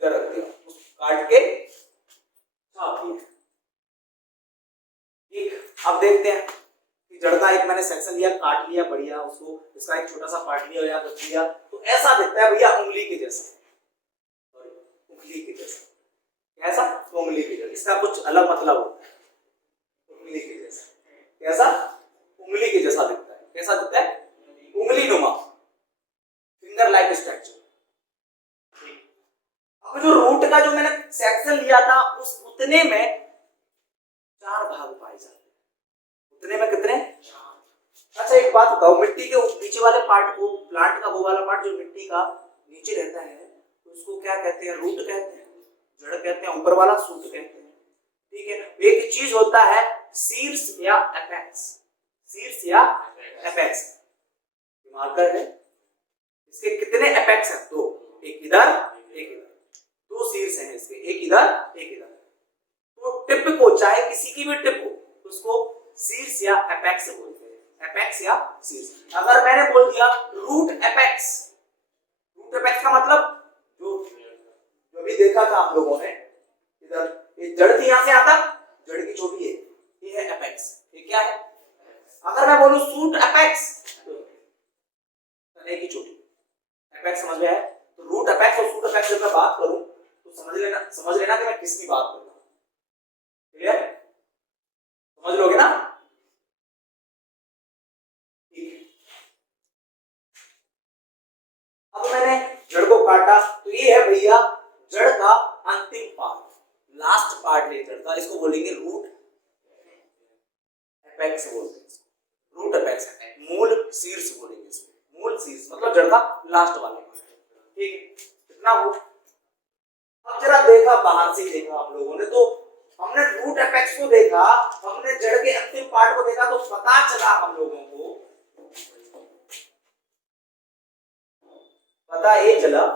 इधर रख दिया, काट के छाप दिया। ठीक, अब देखते हैं कि जड़ का एक मैंने सेक्शन लिया, काट लिया, बढ़िया, उसको इसका एक छोटा सा पार्ट लिया, याद रख लिया, तो ऐसा दिखता है भैया उंगली के जैसा, उंगली के जैसा। कैसा? उंगली के जैसा। इसका कुछ अलग मतलब होता है, उंगली के जैसा। कैसा? उंगली के जैसा दिखता है। कैसा दिखता है? उंगली नुमा, फिंगर लाइक स्ट्रक्चर। अब जो रूट का जो मैंने सेक्शन लिया था, उस उतने में 4 भाग पाए जाते हैं। उतने में कितने? 4। अच्छा एक बात बताओ, मिट्टी के नीचे वाले पार्ट को, प्लांट का वो वाला पार्ट जो मिट्टी का नीचे रहता है, तो उसको क्या कहते हैं? रूट कहते हैं, जड़ कहते हैं, ऊपर वाला सूट कहते हैं। ठीक है। एक चीज होता है शीर्ष या एपेक्स, शीर्ष या एपेक्स। मार्कर है, इसके कितने एपेक्स हैं? दो, एक इधर एक इधर, दो शीर्ष हैं इसके, एक इधर एक इधर। तो टिप को, चाहे किसी की भी टिप हो, उसको शीर्ष या एपेक्स बोलते हैं, एपेक्स या शीर्ष। अगर मैंने बोल दिया रूट एपेक्स, रूट एपेक्स का मतलब जो भी देखा था आप लोगों ने, इधर ये जड़ थी, यहां से यहां तक जड़ की चोटी है, ये है एपेक्स। ये क्या है? अगर मैं बोलूं शूट एपेक्स, तने की चोटी, एपेक्स समझ में आया? तो रूट एपेक्स और शूट एपेक्स जब मैं बात करूं तो समझ लेना कि मैं किसकी बात कर रहा हूं। क्लियर? समझ लोगे ना? ठीक है। अब मैंने जड़ को काटा, तो ये है भैया जड़ का अंतिम पार्ट, लास्ट पार्ट है जड़ का, इसको बोलेंगे रूट एपेक्स बोलते हैं, रूट एपेक्स, मूल शीर्ष बोलेंगे इसको, मूल शीर्ष मतलब जड़ का लास्ट वाला पार्ट। ठीक है, कितना हो? अब जरा देखा, बाहर से देखा हम लोगों ने, तो हमने रूट एपेक्स को देखा, हमने जड़ के अंतिम पार्ट को देखा, तो पता चला हम लोगों को, पता ये चला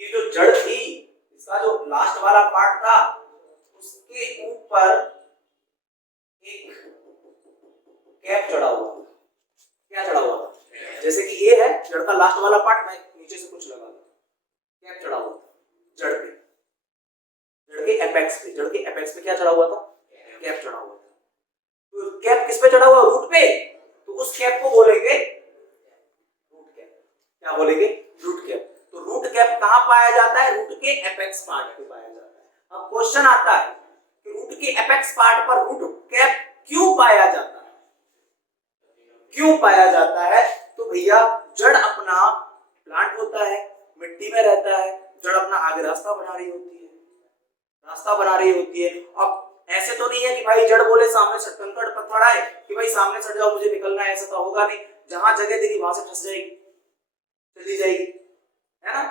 ये जो जड़ थी, इसका जो लास्ट वाला पार्ट था, उसके ऊपर एक कैप चढ़ा हुआ था। क्या चढ़ा हुआ था? जैसे कि ये है जड़ का लास्ट वाला पार्ट, मैं नीचे से कुछ लगा, कैप चढ़ा हुआ था जड़ पे, जड़ के एपेक्स पे, जड़ के एपेक्स पे क्या चढ़ा हुआ था? कैप चढ़ा हुआ था। तो कैप किस पे चढ़ा हुआ? रूट पे। तो उस कैप को बोलेंगे रूट कैप। क्या बोलेंगे? Root cap. तो रूट कैप कहां पाया जाता है? रूट के एपेक्स पार्ट पे पाया जाता है। अब क्वेश्चन आता है कि रूट के एपेक्स पार्ट पर रूट कैप क्यों पाया जाता है? क्यों पाया जाता है? तो भैया जड़ अपना प्लांट होता है, मिट्टी में रहता है, जड़ अपना आगे रास्ता बना रही होती है, रास्ता बना रही होती है। अब ऐसे तो नहीं है कि भाई जड़ बोले सामने से कंकड़ पत्थर आए कि भाई सामने चढ़ जाओ मुझे निकलना है, ऐसा तो होगा नहीं। जहां जगह देगी वहां से फंस जाएगी, चली जाएगी, है ना?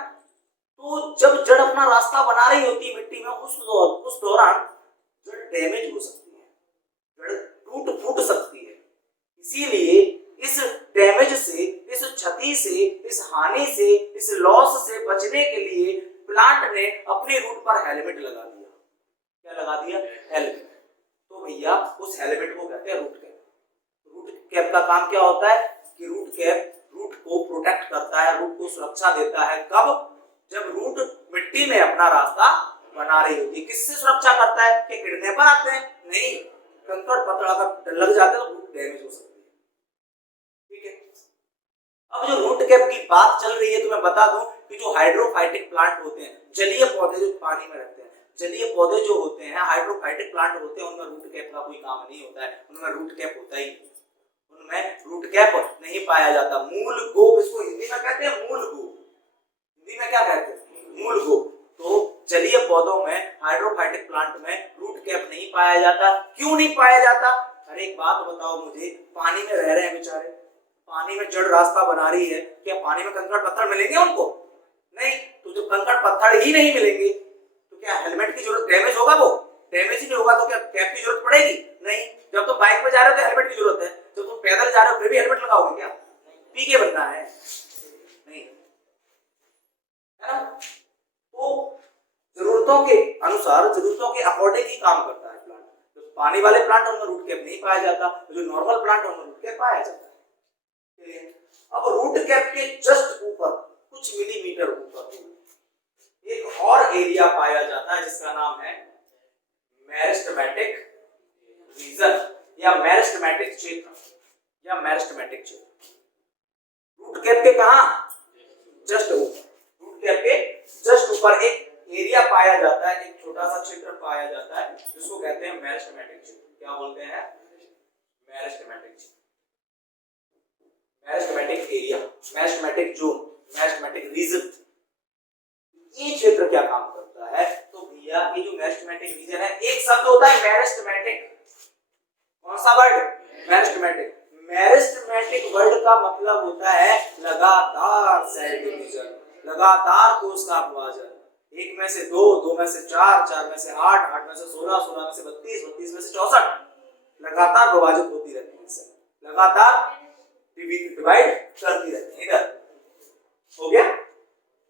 तो जब जड़ अपना रास्ता बना रही होती है मिट्टी में, उस दौरान जड़ डैमेज हो सकती है, जड़ टूट फूट सकती है। इसीलिए इस डैमेज से, इस क्षति से, इस हानि से, इस लॉस से बचने के लिए प्लांट ने अपने रूट पर हेलमेट लगा दिया। क्या लगा दिया? हेलमेट। तो भैया उस हेलमेट को कहते हैं रूट कैप। रूट कैप का काम क्या होता है कि रूट कैप रूट को प्रोटेक्ट करता है, रूट को सुरक्षा देता है। कब? जब रूट मिट्टी में अपना रास्ता बना रही होती है। किससे सुरक्षा करता है? कि गिरने पर आते हैं? नहीं, कंकड़ पत्थर अगर लग जाते हैं तो रूट डैमेज हो सकती है। ठीक है। अब जो रूट कैप की बात चल रही है तो मैं बता दूं कि जो हाइड्रोफाइटिक प्लांट होते हैं, जलीय पौधे जो पानी में रहते हैं, जलीय पौधे जो होते हैं, हाइड्रोफाइटिक प्लांट होते हैं, उनमें रूट कैप का कोई काम नहीं होता है, उनमें रूट कैप होता ही नहीं, उनमें रूट कैप नहीं पाया जाता। मूल गोप इसको हिंदी में कहते हैं, मूल गोप। हिंदी में क्या कहते हैं? मूल गोप। तो जलीय पौधों में, हाइड्रोफाइटिक प्लांट में रूट कैप नहीं पाया जाता। क्यों नहीं पाया जाता? अरे एक बात बताओ मुझे, पानी में रह रहे हैं बेचारे, पानी में जड़ रास्ता बना रही है, क्या पानी में कंकड़ पत्थर मिलेंगे उनको? नहीं। तो जो कंकड़ पत्थर ही नहीं मिलेंगे तो क्या हेलमेट की जरूरत, डैमेज होगा? वो डैमेज ही नहीं होगा तो क्या कैप की जरूरत पड़ेगी? नहीं। जब तुम बाइक पे जा रहे हो तो हेलमेट की जरूरत है, जब तुम पैदल जा रहे हो फिर भी हेलमेट लगाओगे क्या? पी के बनना है? नहीं, है ना? तो जरूरतों के अनुसार, जरूरतों के अकॉर्डिंग ही काम करता है प्लांट। तो पानी वाले प्लांट में रूट कैप नहीं पाया जाता, जो नॉर्मल प्लांट है उनमें रूट कैप पाया जाता है। अब रूट कैप के जस्ट ऊपर, कुछ मिलीमीटर ऊपर एक और एरिया पाया जाता है जिसका नाम है मेरिस्टेमेटिक रीजन या मेरिस्टेमेटिक क्षेत्र, या मेरिस्टेमेटिक क्षेत्र। रूट कैप के कहां? जस्ट ऊपर, रूट कैप के जस्ट ऊपर एक एरिया पाया जाता है, एक छोटा सा क्षेत्र पाया जाता है जिसको कहते हैं मेरिस्टेमेटिक क्षेत्र। क्या बोलते हैं? मेरिस्टेमेटिक क्षेत्र, meristematic area, meristematic zone, meristematic reason. ये क्षेत्र क्या काम करता है? तो भैया ये जो मेरिस्टेमेटिक रीजन है, एक शब्द होता है मेरिस्टेमेटिक। कौन सा वर्ड? मेरिस्टेमेटिक। मेरिस्टेमेटिक वर्ड का मतलब होता है लगातार सेल डिवीजन, लगातार कोश का विभाजन। एक में से दो, दो में से चार, चार में से आठ, आठ में से 16, 16 में से 32, 32 में से 64, लगातार विभाजित होती रहती है सेल, लगातार डिवाइड करती रहती है। इधर हो गया।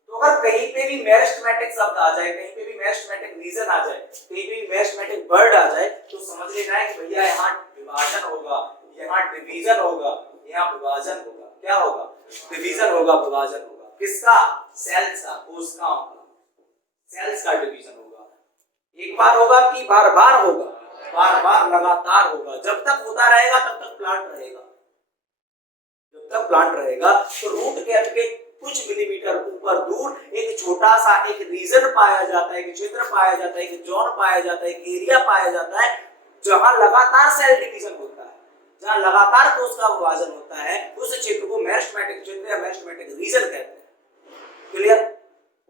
तो अगर कहीं पे भी मेरिस्टेमेटिक शब्द आ जाए, कहीं पे भी मेरिस्टेमेटिक रीजन आ जाए, कहीं पे भी मेरिस्टेमेटिक वर्ड आ जाए, तो समझ लेना है कि भैया यहाँ विभाजन होगा, यहाँ डिवीजन होगा, यहाँ विभाजन होगा। क्या होगा? डिवीजन होगा, विभाजन होगा। किसका? सेल्स का, कोशिकाओं का। सेल्स का डिवीजन होगा। एक बार होगा कि बार बार होगा? बार बार, लगातार होगा। जब तक होता रहेगा तब तक प्लांट रहेगा। जब तक प्लांट रहेगा तो रूट कैप के कुछ मिलीमीटर ऊपर दूर एक छोटा सा एक रीजन पाया जाता है, एक क्षेत्र पाया जाता है, एक जोन पाया जाता है, एक एरिया पाया जाता है, जहां लगातार सेल डिवीजन होता है, जहां लगातार कोशिका विभाजन होता है। उस क्षेत्र को मेरिस्टेमेटिक क्षेत्र या मेरिस्टेमेटिक रीजन कहते हैं। क्लियर?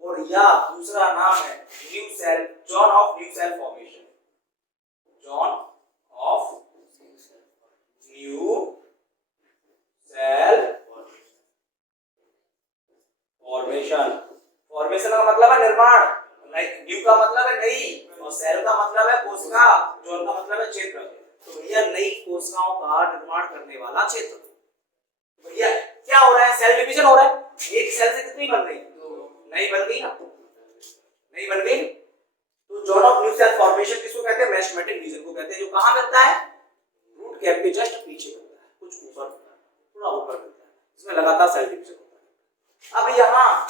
और या दूसरा नाम है new cell, zone of new cell formation. Zone of new cell formation. Formation का मतलब है निर्माण, न्यू का मतलब है नई, और सेल का मतलब है कोशिका, जोन का मतलब है क्षेत्र। तो भैया नई कोशिकाओं का निर्माण करने वाला क्षेत्र। भैया क्या हो रहा है? सेल डिवीजन हो रहा है। एक सेल से कितनी बन रही? नई बन गई ना, नई बन गई। तो zone of new cell formation किसको कहते हैं? मेरिस्टेमेटिक रीजन को कहते हैं, जो कहां मिलता है? रूट कैप के जस्ट पीछे मिलता है, कुछ ऊपर, थोड़ा ऊपर मिलता है, इसमें लगातार सेल डिवीजन होता है। अब यहाँ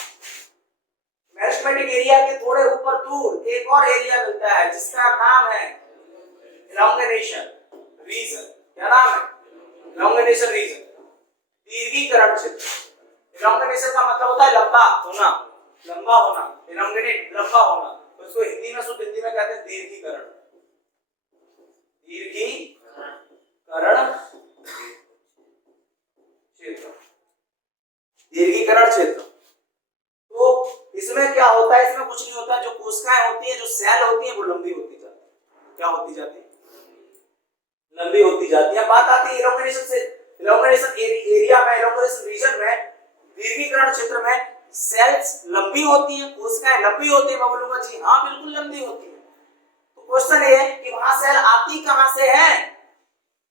मेरिस्टेमेटिक एरिया के थोड़े ऊपर दूर एक और एरिया मिलता है जिसका नाम है इलॉन्गेशन रीजन। क्या नाम है? इलॉन्गेशन रीजन, दीर्घीकरण क्षेत्र। इलॉन्गेशन का मतलब होता है लंबा होना, लंबा होना, इलॉन्गेट लंबा होना। उसको हिंदी में, शुद्ध हिंदी में कहते हैं दीर्घीकरण। दीर्घीकरण क्षेत्र, दीर्घीकरण क्षेत्र। तो इसमें क्या होता है? इसमें कुछ नहीं होता। जो कोशिकाएं होती है, जो सेल होती है, वो लंबी होती जाती है। क्या होती जाती है? लंबी होती जाती है। बात आती है इलॉन्गेशन से। इलॉन्गेशन एरिया में, इलॉन्गेशन रीजन में, दीर्घीकरण क्षेत्र में सेल्स लंबी होती है, कोशिकाएं लंबी होती है। मैं बोलूंगा जी हाँ, बिल्कुल लंबी होती है। तो क्वेश्चन ये है कि वहां सेल आती कहां से है?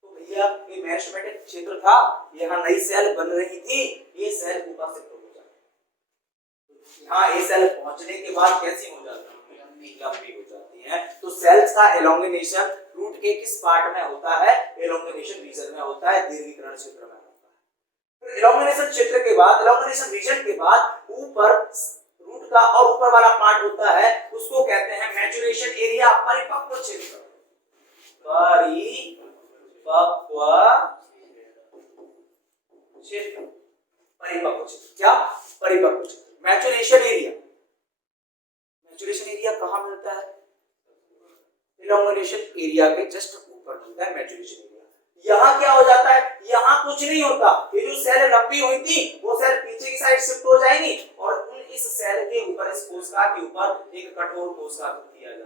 तो भैया ये मेरिस्टेमेटिक क्षेत्र था, यहाँ नई सेल बन रही थी, ये सेल ऊपर से हो जाती है। यहाँ ये सेल पहुंचने के बाद कैसी हो जाती है? लंबी हो जाती है। तो सेल्स का एलोंगेशन रूट के किस पार्ट में होता है? एलोंगेशन रीजन में होता है, दीर्घीकरण क्षेत्र में होता है। फिर एलोंगेशन क्षेत्र के बाद, एलोंगेशन रीजन के बाद ऊपर रूट का और ऊपर वाला पार्ट होता है, उसको कहते हैं मैच्योरेशन एरिया, परिपक्व क्षेत्र। परिपक्व क्षेत्र, परिपक्व क्षेत्र। क्या? परिपक्व क्षेत्र। मैच्योरेशन एरिया, मैच्योरेशन एरिया कहां मिलता है? इलॉन्गेशन एरिया के जस्ट ऊपर मिलता है मैच्योरेशन एरिया। यहाँ क्या हो जाता है? यहाँ कुछ नहीं होता। ये जो सेल लंबी हुई थी, वो सेल पीछे की साइड शिफ्ट हो जाएंगी और इस सेल के ऊपर, इस कोशिका के ऊपर एक कठोर कोशिका आ जाती है,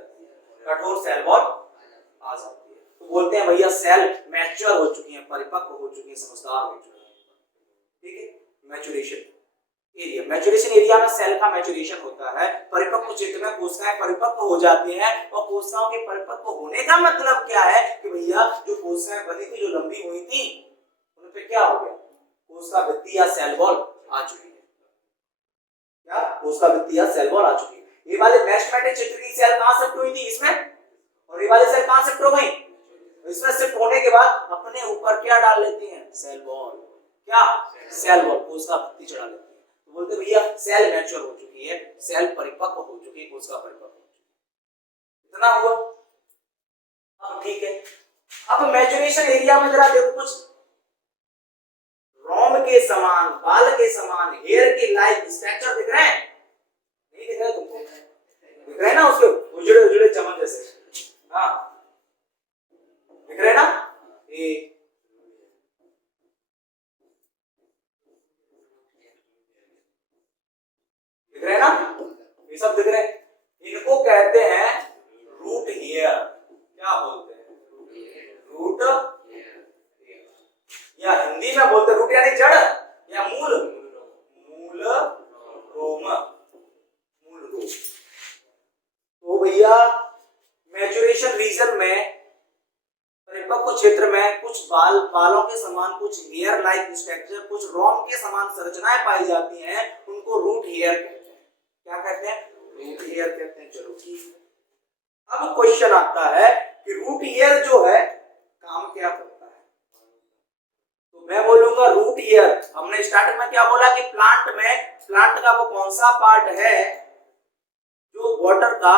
कठोर सेल वॉल आ जाती है। तो बोलते हैं भैया सेल मैच्योर हो चुकी है, परिपक्व हो चुकी है, समझदार हो चुकी है। ठीक है? मैच्योरेशन एरिया, मैच्योरेशन एरिया में सेल का मैच्योरेशन होता है। परिपक्व क्षेत्र में कोशिकाएं परिपक्व हो जाती हैं। और कोशिकाओं के परिपक्व होने का मतलब क्या है? कि भैया जो कोशिकाएं बनी थी, जो लंबी हुई थी, उन पे क्या हो गया? कोशिका भित्ति या सेल वॉल आ चुकी है। क्या? कोशिका भित्ति या सेल वॉल आ चुकी है। ये वाले मेरिस्टेमेटिक क्षेत्र की सेल कहां शिफ्ट हुई थी? इसमें। और ये वाली सेल कहां शिफ्ट हो गई? इसमें शिफ्ट होने के बाद अपने ऊपर क्या डाल लेती हैं? Cell wall. क्या? सेल वॉल, कोशिका भित्ति चढ़ा लेती है। बोलते भैया सेल मैच्योर हो चुकी है, सेल परिपक्व हो चुकी है, कोशिका परिपक्व हो चुकी है। इतना हुआ। अब ठीक है, अब मैच्योरेशन एरिया में जरा देखो, कुछ रोम के समान, बाल के समान, हेयर के लाइक स्ट्रक्चर दिख रहे हैं? नहीं दिख रहे तुमको? दिख रहे ना उसके उजड़े उजड़े चमन जैसे? हाँ, दिख रहे ना? ये दिख रहे ना? ये सब दिख रहे हैं। इनको कहते हैं रूट हेयर। क्या बोलते हैं? रूट हेयर, या हिंदी में बोलते रूट यानी जड़ या मूल, मूल रोम, मूल रोम। बालों के समान कुछ हेयर लाइक स्ट्रक्चर, कुछ रोम के समान संरचनाएं पाई जाती हैं, उनको रूट हेयर कहते हैं। क्या कहते हैं? रूट हेयर कहते हैं। चलो ठीक है। अब क्वेश्चन आता है कि रूट हेयर जो है काम क्या करता है? तो मैं बोलूंगा रूट हेयर, हमने स्टार्टिंग में क्या बोला कि प्लांट का वो कौन सा पार्ट है जो वाटर का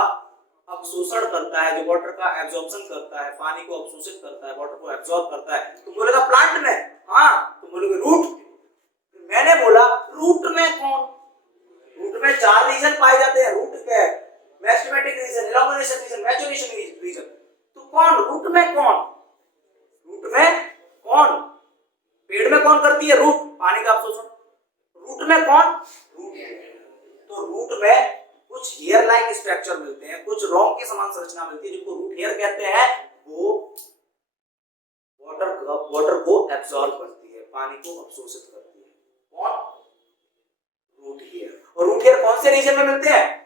अवशोषण करता है, जो वाटर का एब्जॉर्प्शन करता है, पानी को अवशोषित करता है, वाटर को एब्जॉर्ब करता है। तुम बोलेगा प्लांट में, हाँ तुम बोलोगे रूट। मैंने बोला रूट में कौन? रूट में 4 रीजन पाए जाते हैं, रूट के meristematic region, elongation region, maturation region. तो कौन रूट में कौन? रूट में कौन? पेड़ में कौन करती है? रूट, पानी का अवशोषण। रूट में कौन? रूट। तो रूट में कुछ हेयर लाइक स्ट्रक्चर मिलते हैं, कुछ रोम के समान संरचना मिलती है जिनको रूट हेयर कहते हैं। वो वाटर को एब्सॉर्ब करती है, पानी को अवशोषित करती है। कौन? Root hair. और रूट हेयर कौन से रीजन में मिलते हैं?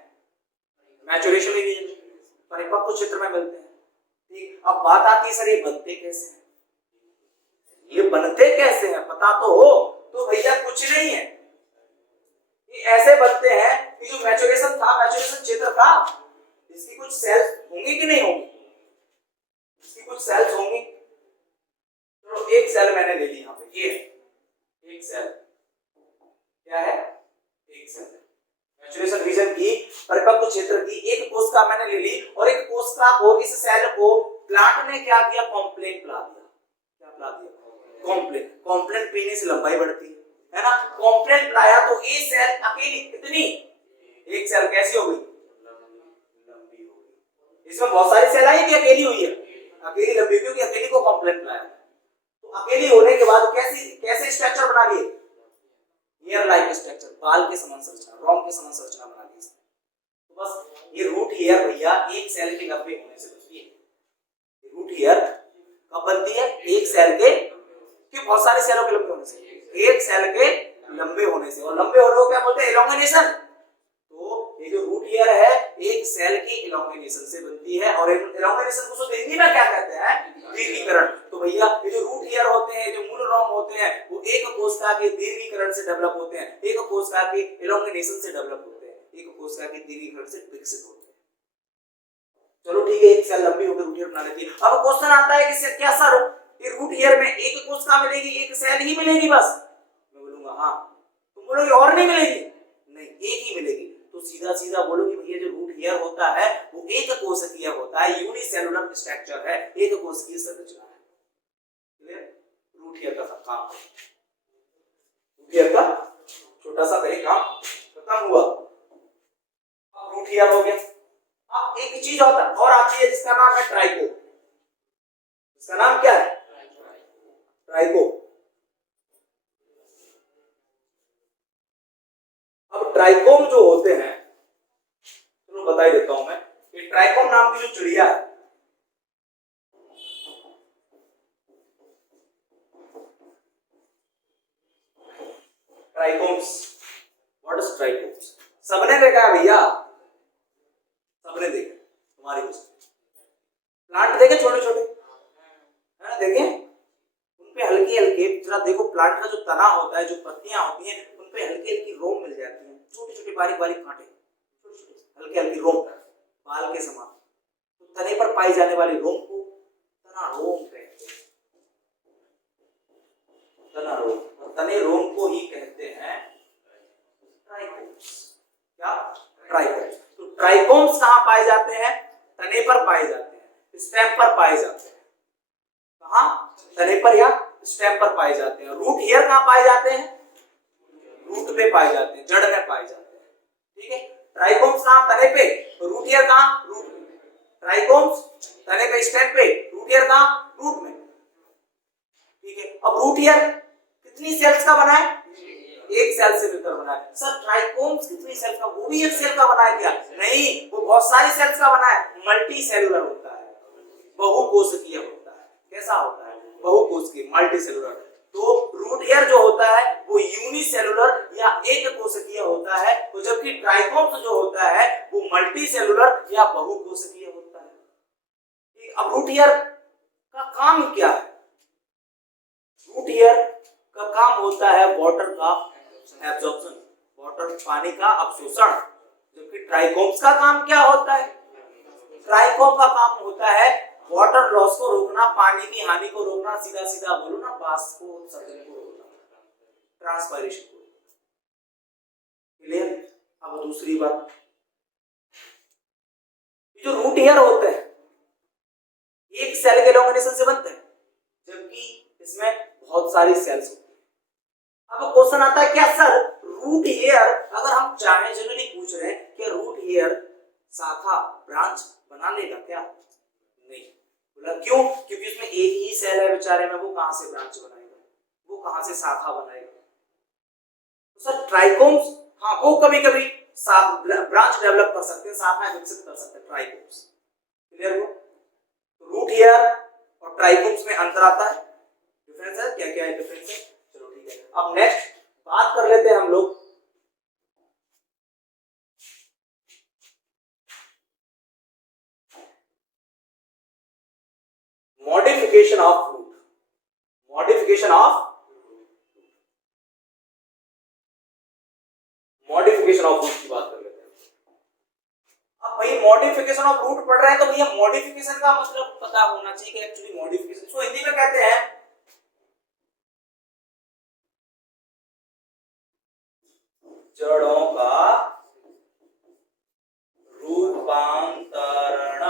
मैच्योरेशन रीजन, परिपक्व क्षेत्र में मिलते हैं। ठीक। अब बात आती है सर ये बनते कैसे हैं? ये बनते कैसे हैं पता तो हो? तो भैया कुछ नहीं है, ये ऐसे बनते हैं कि जो मैच्योरेशन क्षेत्र था, इसकी कुछ सेल्स होंगी कि नहीं होंगी? इसकी कुछ सेल्स होंगी। तो एक सेल मैंने ले ली, यहां पे ये एक सेल क्या है? एक सेल मैच्योरेशन रीजन की, परिपक्व क्षेत्र की एक कोशिका मैंने ले ली, और एक कोशिका को, इस सेल को प्लांट ने क्या किया? कॉम्प्लेन पिला दिया। क्या पिला दिया? कॉम्प्लेन। कॉम्प्लेन पीने से लंबाई बढ़ती है ना? कॉम्प्लेन पिलाया तो ये सेल अकेली कितनी? एक सेल कैसी हो गई? लंबी हो गई। इसमें बहुत सारी सेल आई कि अकेली हुई है? अकेली लंबी, क्योंकि अकेली को कॉम्प्लेन पिलाया। तो अकेली होने के बाद कैसे स्ट्रक्चर बना लिए? हेयर लाइक स्ट्रक्चर, बाल के समान संरचना, रोम के समान संरचना बना ली। तो बस ये रूट हेयर भैया एक सेल के लंबे होने से बनती है। रूट हेयर कब बनती है? एक सेल के, कि बहुत सारे सेलों के लंबे होने से? एक सेल के लंबे होने से। और लंबे होने को क्या बोलते हैं? एलोंगेशन। तो ये जो रूट हेयर है एक सेल की एलोंगेशन से बनती है, और एलोंगेशन को हिंदी में क्या कहते हैं? दीर्घीकरण। तो भैया ये जो रूट हेयर होते हैं, जो मूल रोम होते हैं, वो एक कोशिका के दीर्घीकरण से डेवलप होते हैं, एक कोशिका के एलोंगेशन से डेवलप होते हैं, एक कोशिका के दीर्घीकरण से विकसित होते हैं। चलो ठीक है, एक सेल लंबी होकर रूट हेयर बना लेती है। अब क्वेश्चन आता है कि क्या सर ये रूट हेयर में एक कोशिका मिलेगी, एक सेल ही मिलेगी बस? मैं बोलूंगा हाँ। तुम बोलोगे और नहीं मिलेगी? नहीं, एक ही मिलेगी। तो सीधा सीधा बोलोगे भैया जो रूट हेयर होता है वो एक कोशिकीय होता है, यूनिसेलुलर स्ट्रक्चर है, एक कोशिकीय संरचना है। क्लियर? रूट हेयर का काम, रूट हेयर का छोटा सा काम खत्म हुआ। अब रूट हेयर हो गया। अब एक चीज और आती है जिसका नाम है ट्राइको। इसका नाम क्या है? ट्राइको। अब ट्राइकोम जो होते हैं, चलो बता ही देता हूं मैं, ये ट्राइकोम नाम की जो चिड़िया है, ट्राइकोम्स, व्हाट इज ट्राइकोम्स? सबने देखा है भैया, सबने देखा। तुम्हारी प्लांट देखे छोटे छोटे, है ना? देखे उनपे हल्के हल्के, जरा देखो प्लांट का जो तना होता है, जो पत्तियां होती हैं, उनपे हल्की हल्की रोम मिल जाती हैं, छोटे छोटे बारीक बारीक कांटे, छोटे छोटे हल्के हल्की रोम, बाल के समान। तो तने पर पाई जाने वाली रोम को तना रोम कहते हैं। तना रोम, और तने रोम को ही कहते हैं ट्राइकोम्स। क्या? ट्राइकोम्स। तो ट्राइकोम्स कहां पाए जाते हैं? तने पर पाए जाते हैं, स्टेम पर पाए जाते हैं। कहां? तने पर या स्टेम पर पाए जाते हैं। रूट हेयर कहां पाए जाते हैं? रूट पे पाए जाते हैं, जड़ में पाए जाते हैं। ठीक है? ट्राइकोम्स कहां? तने पे। रूट हेयर कहां? रूट में। ट्राइकोम्स तने पे, स्टेम पे, रूट हेयर कहां? रूट में। ठीक है? अब रूट हेयर कितनी सेल्स का बना है? एक सेल से मिलकर बना है। सर ट्राइकोम्स कितनी सेल का? वो भी एक सेल का बना है क्या? नहीं, वो बहुत सारी सेल्स का बना है, मल्टी सेलुलर होता है, बहुकोशिकीय होता है। कैसा होता है? बहुकोशिकीय, मल्टी सेलुलर। तो रूट हेयर जो होता है वो यूनिसेलुलर या एक कोशिकीय होता है, तो जबकि ट्राइकोम्स जो होता है वो मल्टी सेलुलर या बहुकोशिकीय होता है। अब रूट हेयर का काम क्या है? हेयर का काम होता है वाटर का एब्जॉर्प्शन, वाटर पानी का अवशोषण, जबकि ट्राइकोम्स का काम क्या होता है? ट्राइकोम का काम होता है वाटर लॉस को रोकना, पानी की हानि को रोकना, सीधा सीधा बोलो ना, वाष्पोत्सर्जन को रोकना, ट्रांसपायरेशन को। क्लियर? अब दूसरी बात, जो रूट हेयर होते हैं एक सेल के एलोंगेशन से बनते हैं, जबकि इसमें बहुत सारी सेल्स होती हैं। अब क्वेश्चन आता है, क्या सर रूट हेयर, अगर हम चाहें, जनरली पूछ रहे हैं कि रूट हेयर शाखा ब्रांच बना लेगा क्या? नहीं। बोला क्यों? क्योंकि उसमें एक ही सेल है बेचारे में, वो कहां से ब्रांच बनाएगा, वो कहां से शाखा बनाएगा? तो सर ट्राइकोम्स, हाँ वो कभी कभी ब्रांच डेवलप कर सकते हैं, शाखाएं विकसित कर सकते हैं ट्राइकोम्स। क्लियर हो? रूट हेयर और ट्राइकोम्स में अंतर आता है, डिफरेंस है, क्या क्या है डिफरेंस है? चलो ठीक है। अब नेक्स्ट बात कर लेते हैं हम लोग modification of root, modification of root की बात कर लेते हैं। अब भाई मॉडिफिकेशन ऑफ रूट पढ़ रहे हैं तो भैया मॉडिफिकेशन का मतलब पता होना चाहिए कि एक्चुअली मॉडिफिकेशन, इसको हिंदी में कहते हैं जड़ों का रूपांतरण,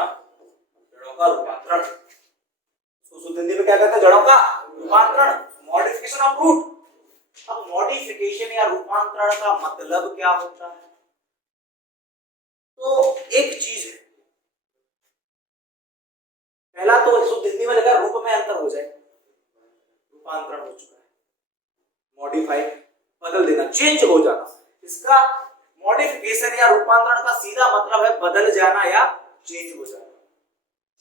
जड़ों का रूपांतरण, इसको शुद्ध हिंदी में क्या कहते हैं? जड़ों का रूपांतरण, मॉडिफिकेशन ऑफ रूट। अब मॉडिफिकेशन या रूपांतरण का मतलब क्या होता है? तो एक चीज है, पहला तो शुद्ध हिंदी में लगा रूप में अंतर हो जाए, रूपांतरण हो चुका है, मॉडिफाइड बदल देना, चेंज हो जाना। इसका मॉडिफिकेशन या रूपांतरण का सीधा मतलब है बदल जाना या चेंज हो जाना।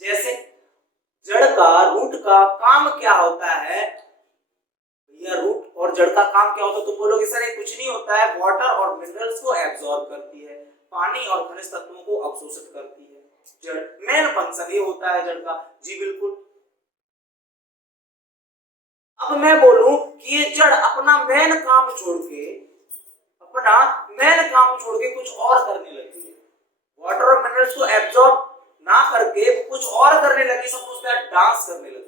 जैसे जड़ का, रूट का काम क्या होता है? या रूट और जड़ का काम क्या होता है? तुम बोलोगे सर ये कुछ नहीं होता है, वाटर और मिनरल्स को एब्जॉर्ब करती है, पानी और खनिज तत्वों को अवशोषित करती है। जड़ मेन फंक्शन ये होता है जड़ का। जी बिल्कुल। अब मैं बोलूं कि ये जड़ अपना मेन काम छोड़ के, अपना मेन काम छोड़ के कुछ और करने लगी है, वाटर और मिनरल्स को एब्जॉर्ब ना करके कुछ और करने लगी, सपोज दैट डांस करने लगी।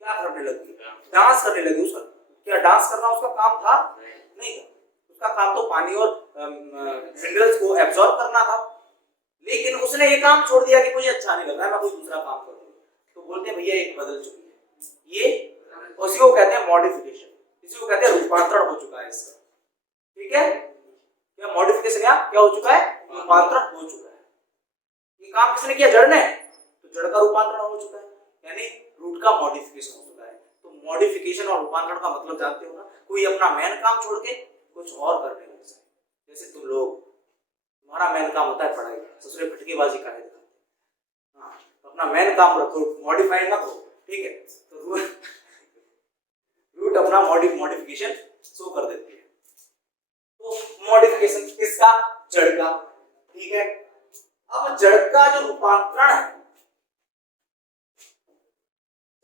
क्या करने लगी? डांस करने लगी। उसका क्या डांस करना उसका काम था? नहीं था। उसका काम तो पानी और मिनरल्स को एब्जॉर्ब करना था, लेकिन उसने ये काम छोड़ दिया कि मुझे अच्छा नहीं लग रहा है, मैं कोई दूसरा काम करूंगा। तो बोलते हैं भैया एक बदल चुकी है ये, उसी को कहते हैं मॉडिफिकेशन, इसी को कहते हैं रूपांतरण हो चुका है इसका। ठीक है? क्या मॉडिफिकेशन या क्या हो चुका है? रूपांतरण हो चुका है। ये काम किसने किया? जड़ ने। तो जड़ का रूपांतरण हो चुका है, यानी रूट का मॉडिफिकेशन हो चुका है। तो मॉडिफिकेशन और रूपांतरण का मतलब जानते हो ना? कोई अपना मेन काम छोड़ के कुछ और करने लग जाए। जैसे तुम लोग, तुम्हारा मेन काम होता है पढ़ाई, ससुरे फटकेबाजी का है, हाँ, तो अपना मेन काम रखो, मॉडिफाइड मत हो। ठीक है? तो रूट अपना मॉडिफिकेशन शो कर देती है। तो मॉडिफिकेशन किसका? जड़ का। ठीक है? अब जड़ का जो रूपांतरण है,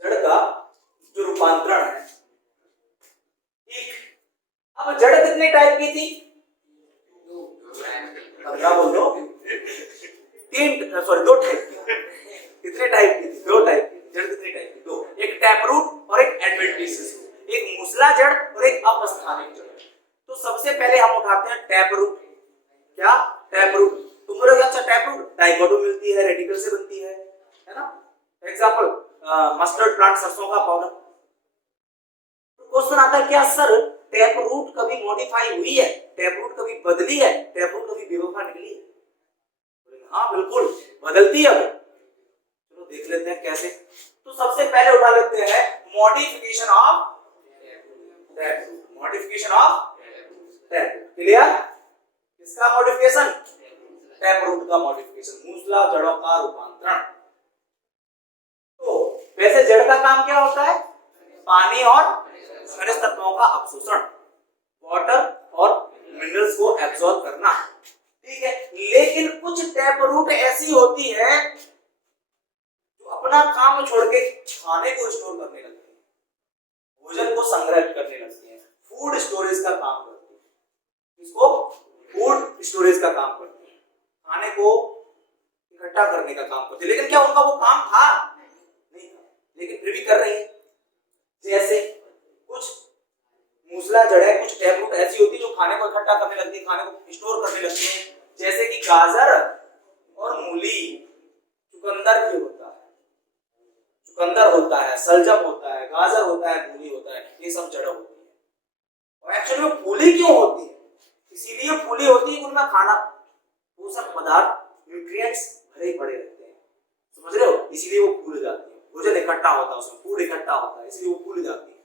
जड़ का जो रूपांतरण है, ठीक, अब जड़ कितने टाइप की थी? क्या बोल रहे हो? दो टाइप की। कितने टाइप की थी? दो टाइप की। जड़ कितने टाइप की? दो। एक टैप रूट और एक एडवेंटिशियस रूट, एक मूसला जड़ और एक अपस्थानिक जड़। तो सबसे पहले हम उठाते हैं टैप रूट। क्या? Tap root. तुम बोलोगे अच्छा टैप रूट डाइकोटो मिलती है, रेडिकल से बनती है ना? एग्जांपल मस्टर्ड प्लांट, सरसों का पाउडर। क्वेश्चन आता है क्या सर टैप रूट कभी मॉडिफाई हुई है, टैप रूट कभी बदली है, टैप रूट कभी बेवफा निकली है? हाँ बिल्कुल बदलती है। चलो देख लेते हैं कैसे। तो सबसे पहले उठा लेते हैं modification of tap root, modification of tap root. Clear? किसका मॉडिफिकेशन? टैप रूट का मॉडिफिकेशन, मूसला जड़ों का रूपांतरण। तो वैसे जड़ का काम क्या होता है? पानी और खनिज तत्वों का अवशोषण, वाटर और मिनरल्स को एब्सॉर्ब करना। ठीक है? लेकिन कुछ टैप रूट ऐसी होती है जो अपना काम छोड़ के खाने को स्टोर करने लगती है, भोजन को संग्रहित करने लगती हैं, फूड स्टोरेज का काम करती है। इसको फूड स्टोरेज का काम करती है, खाने को इकट्ठा करने का काम करती है। लेकिन क्या उनका वो काम था? नहीं था, लेकिन फिर भी कर रही है। जैसे कुछ मूसला जड़ें, कुछ टैप रूट ऐसी होती है जो खाने को इकट्ठा करने लगती है, खाने को स्टोर करने लगती है। जैसे कि गाजर और मूली, चुकंदर भी होता है, चुकंदर होता है, सलजम होता है, गाजर होता है, मूली होता है, ये सब जड़ होती है। और एक्चुअली में फूली क्यों होती है? इसीलिए फूली होती है कि उनमें खाना पोषक पदार्थ, न्यूट्रिएंट्स भरे पड़े रहते हैं, समझ रहे हो? इसीलिए वो फूल जाती है, भोजन इकट्ठा होता है, उसमें फूड इकट्ठा होता है, इसलिए वो फूल जाती है।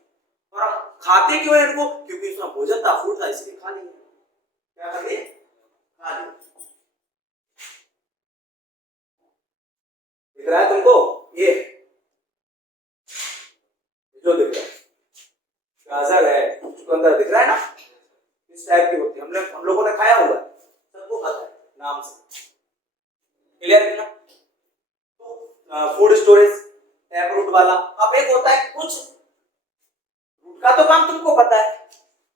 और हम खाते क्यों हैं इनको? क्योंकि इसमें भोजन था, फूड था, इसलिए खा लिया। क्या कर लिए? खा लिया। दिख रहा है तुमको? ये जो दिख रहा है गाजर है, चुकंदर दिख रहा है ना, इस टाइप की होती है। हम लोगों ने खाया हुआ है, सबको पता है नाम से। क्लियर है ना? तो फूड स्टोरेज टैप रूट वाला। अब एक होता है कुछ रूट का तो काम तुमको पता है,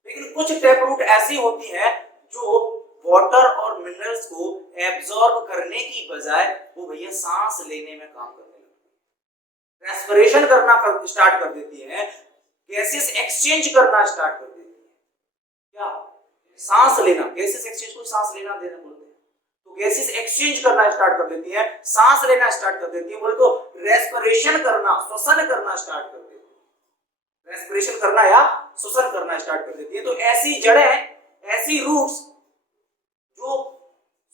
लेकिन कुछ टैप रूट ऐसी होती है जो वाटर और मिनरल्स को एब्जॉर्ब करने की बजाय वो भैया सांस लेने में काम करने लगती है, रेस्पिरेशन करना स्टार्ट कर देती है, गैसेस एक्सचेंज करना स्टार्ट कर देती है। क्या? सांस लेना, गैसेस एक्सचेंज को सांस लेना देना बोलते हैं। तो गैसेस एक्सचेंज करना स्टार्ट कर देती है, सांस लेना स्टार्ट कर देती है, बोले तो रेस्पिरेशन करना, श्वसन करना स्टार्ट कर देती है, रेस्पिरेशन करना या श्वसन करना स्टार्ट कर देती है। तो ऐसी जड़ें, ऐसी रूट्स जो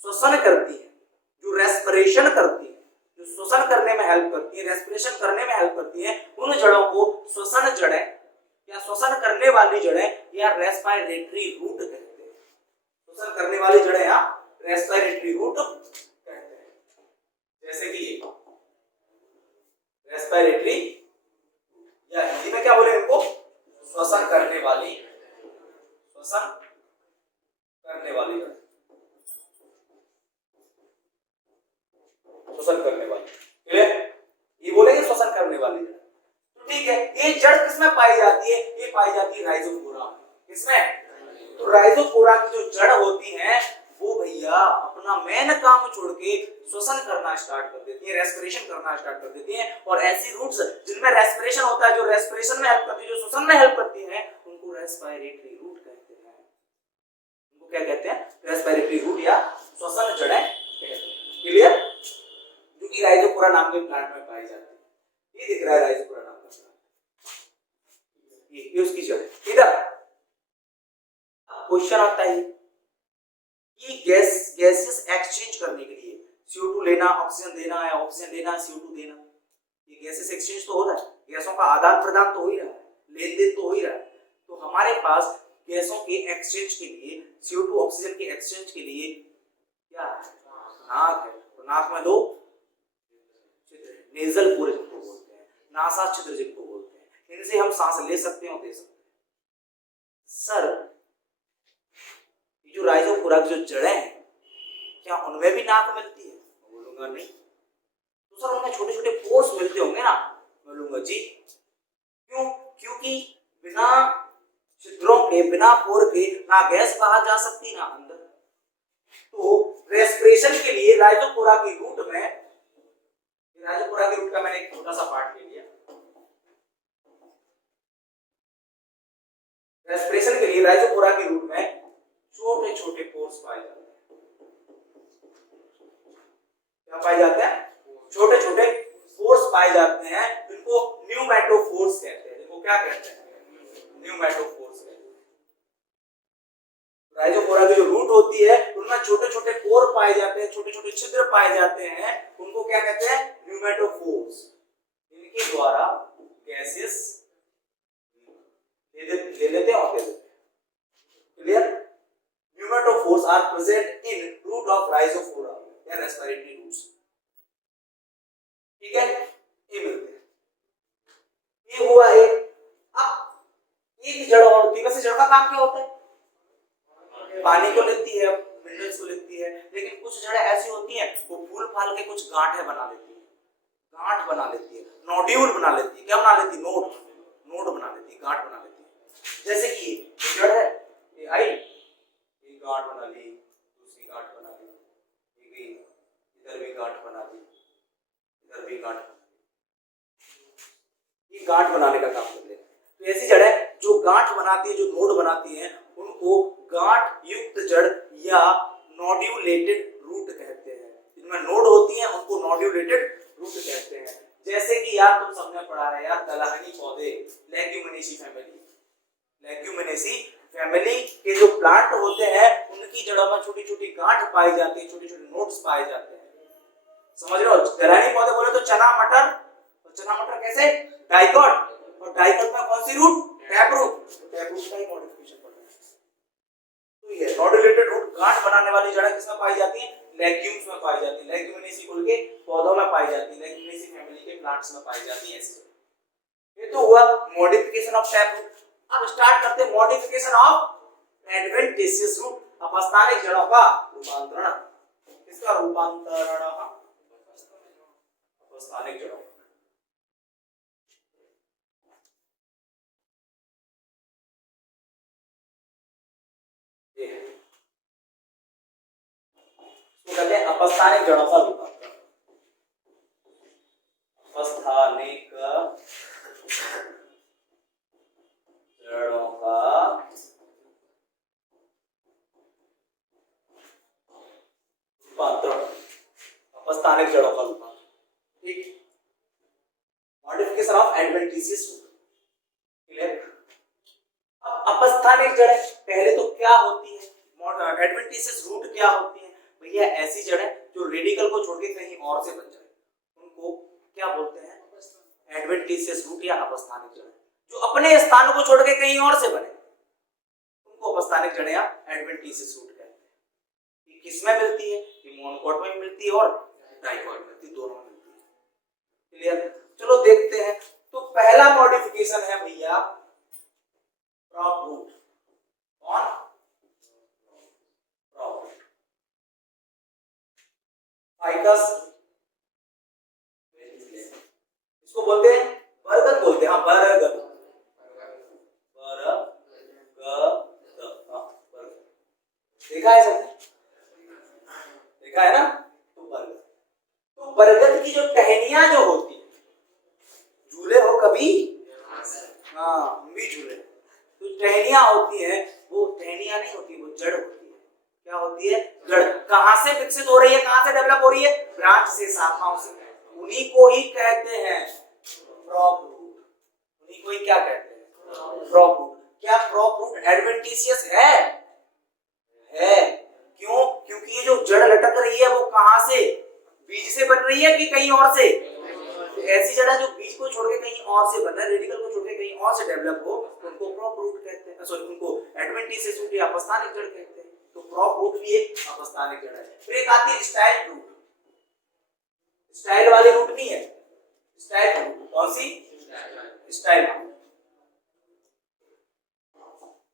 श्वसन करती है, जो रेस्पिरेशन करती है, जो श्वसन करने में हेल्प करती है, रेस्पिरेशन करने में हेल्प करती है, उन जड़ों को श्वसन जड़ें या श्वसन करने वाली जड़ें या रेस्पिरेटरी रूट कहते हैं। श्वसन करने वाली जड़ें या रेस्पिरेटरी रूट कहते हैं। जैसे कि ये रेस्पिरेटरी, या हिंदी में क्या बोले इनको? श्वसन करने वाली, श्वसन करने वाली जड़, श्वसन करने वाली। क्लियर? ये बोलेंगे श्वसन करने वाली जड़। तो ठीक है, ये जड़ किसमें पाई जाती है? ये पाई जाती है राइजोफोरा में। किसमें? तो राइजोफोरा की जो जड़ होती है वो भैया अपना मेन काम छोड़ के श्वसन करना स्टार्ट कर देती है, रेस्पिरेशन करना स्टार्ट कर देती है। और ऐसी रूट्स जिनमें रेस्पिरेशन होता है, जो रेस्पिरेशन में हेल्प करती है, जो श्वसन में हेल्प करती है, उनको रेस्पिरेटरी रूट कहते हैं। उनको क्या कहते हैं? रेस्पिरेटरी रूट या श्वसन जड़ें कहते हैं। क्लियर? जो कि राइजोफोरा नाम के प्लांट में पाई जाती है। ये दिख रहा है राइजोफोरा नाम का प्लांट, ये उसकी जड़ है। इधर क्वेश्चन आता है कि गैसेस एक्सचेंज करने के लिए CO2 लेना, ऑक्सीजन देना, या ऑक्सीजन लेना, CO2 देना, ये गैसेस एक्सचेंज तो हो रहा है, गैसों का आदान प्रदान तो हो ही रहा है, लेन देन तो हो ही रहा है। तो हमारे पास गैसों के एक्सचेंज के लिए, CO2 ऑक्सीजन के एक्सचेंज के लिए क्या है? नाक है। तो नाक में दो छिद्र, नेजल पोर जिनको बोलते हैं, नासा छिद्र जिनको बोलते हैं, इनसे हम सांस ले सकते हैं और दे सकते हैं। सर जो राइजोफोरा की जो जड़ें हैं, क्या उनमें भी नाक मिलती है? बोलूंगा नहीं। तो सर उनमें छोटे छोटे पोर्स मिलते होंगे ना? बोलूंगा जी। क्यों? क्योंकि बिना छिद्रों के, बिना पोर के ना गैस बाहर जा सकती ना अंदर। तो रेस्पिरेशन के लिए राइजोफोरा की रूट में, राइजोफोरा की रूट का मैंने एक छोटा सा पार्ट ले लिया। रेस्पिरेशन के लिए राइजोफोरा की रूट में छोटे छोटे पोर्स पाए जाते हैं। क्या पाए जाते हैं? छोटे छोटे पोर्स पाए जाते हैं, इनको न्यूमेटोफोर्स कहते हैं। इनको क्या कहते हैं? न्यूमेटोफोर्स कहते हैं। राइजोफोरा की जो रूट होती है उनमें छोटे छोटे पोर पाए जाते हैं, छोटे छोटे छिद्र पाए जाते हैं, उनको क्या कहते हैं? न्यूमेटोफोर्स। इनके द्वारा गैसेस ले लेते हैं और दे देते हैं। Clear? Pneumatophores are present in root of rhizophora या respiratory roots। ठीक है, ये मिलते हैं। ये हुआ है। अब एक जड़ और होती है। वैसे जड़ का काम क्या होता है? पानी को लेती है, मिनरल्स को लेती है, लेकिन कुछ जड़ें ऐसी होती हैं वो फूल फाल के कुछ गांठें बना लेती है, गांठ बना लेती है, नोड्यूल बना लेती है। क्या बना लेती है? नोड बना लेती है, गांठ बना लेती है। जैसे कि ये जड़ है, ये आई, एक गांठ बना ली, दूसरी गांठ बना ली, ये गई, इधर भी गांठ बना दी, इधर भी गांठ बना दी, ये गांठ बनाने का काम करते हैं। तो ऐसी जड़ है जो गांठ बनाती है, जो नोड बनाती है, उनको गांठ युक्त जड़ या नोड्यूलेटेड रूट कहते हैं। इनमें नोड होती हैं, उनको नोड्यूलेटेड रूट कहते हैं। जैसे कि यार तुम सबने पढ़ा है यार, दलहनी पौधे, लेग्यूमिनेसी फैमिली, लेग्यूमिनेसी फैमिली के जो प्लांट होते हैं उनकी जड़ों में छोटी छोटी गांठ पाई जाती है, छोटे छोटे नोड्स पाए जाते हैं। समझ रहे हो? दलहनी पौधे बोले तो चना मटर, और चना मटर कैसे डाइकोट, और डाइकोट में कौन सी root? Tap root. Tap root का ही मॉडिफिकेशन पढ़ना है। तो ये नोड्यूलेटेड रूट गांठ बनाने वाली जड़ें किसमें पाई जाती हैं? लेग्यूम्स में पाई जाती है, लेग्यूमिनेसी कुल के पौधों में पाई जाती है, लेग्यूमिनेसी फैमिली के प्लांट्स में पाई जाती है। ऐसे ये तो हुआ मॉडिफिकेशन ऑफ टैप रूट। अब स्टार्ट करते हैं मॉडिफिकेशन ऑफ एडवेंटिशियस रूट, अपस्थानिक जड़ों का रूपांतरण। किसका रूपांतरण? अपस्थानिक जड़ों। तो कहते हैं अपस्थानिक जड़ों का रूपांतरण। अपस्थानिक जड़ों का रूपांतरण, अपस्थानिक जड़ों का रूपांतरण। ठीक, modification of adventitious root. Clear? अब अपस्थानिक जड़ें पहले तो क्या होती है? एडवेंटिशियस रूट क्या होती है? भैया ऐसी जड़ें जो रेडिकल को छोड़ के कहीं और से बन जाए, उनको क्या बोलते हैं? एडवेंटिशियस रूट या अपस्थानिक जड़ें। जो अपने स्थान को छोड़ के कहीं और से बने, उनको अपस्थानिक जड़ें या एडवेंटिशियस रूट कहते हैं। ये किसमें मिलती है? ये मोनोकोट में मिलती है और डाइकोट में मिलती है, दोनों में मिलती है। क्लियर? चलो देखते हैं। तो पहला मॉडिफिकेशन है भैया प्रॉप रूट। कौन? Prop root. फाइकस, इसको बोलते हैं बरगद, बोलते हैं। हाँ, बरगद, देखा है सबने? देखा है ना? तो बरगद, तो बरगद की जो टहनियां जो होती है, झूले हो कभी? हाँ, हम भी झूले। तो टहनियां होती है, वो टहनियां नहीं होती, वो जड़ होती है। क्या होती है? जड़। कहां से विकसित हो रही है, कहां से डेवलप हो रही है? ब्रांच से, शाखाओं से। उन्हीं को ही कहते हैं प्रॉप रूट। उन्हीं को ही क्या कहते हैं? Prop root. क्या प्रॉप रूट एडवेंटिशियस है? है। क्यों? क्योंकि ये जो जड़ लटक रही है वो कहां से? बीज से बन रही है कि कहीं और से? तो ऐसी जड़ जो बीज को छोड़ के कहीं और से बना, रेडिकल को छोड़ के कहीं और से डेवलप हो, उनको प्रॉप रूट कहते हैं। सॉरी, उनको एडवेंटिशियस रूट या अपस्थानिक जड़ कहते हैं। तो प्रॉप रूट भी एक अपस्थानिक जड़ है। फिर एक आती है स्टाइल रूट। स्टाइल वाली रूट नहीं है, स्टाइल रूट। कौन सी? Style root.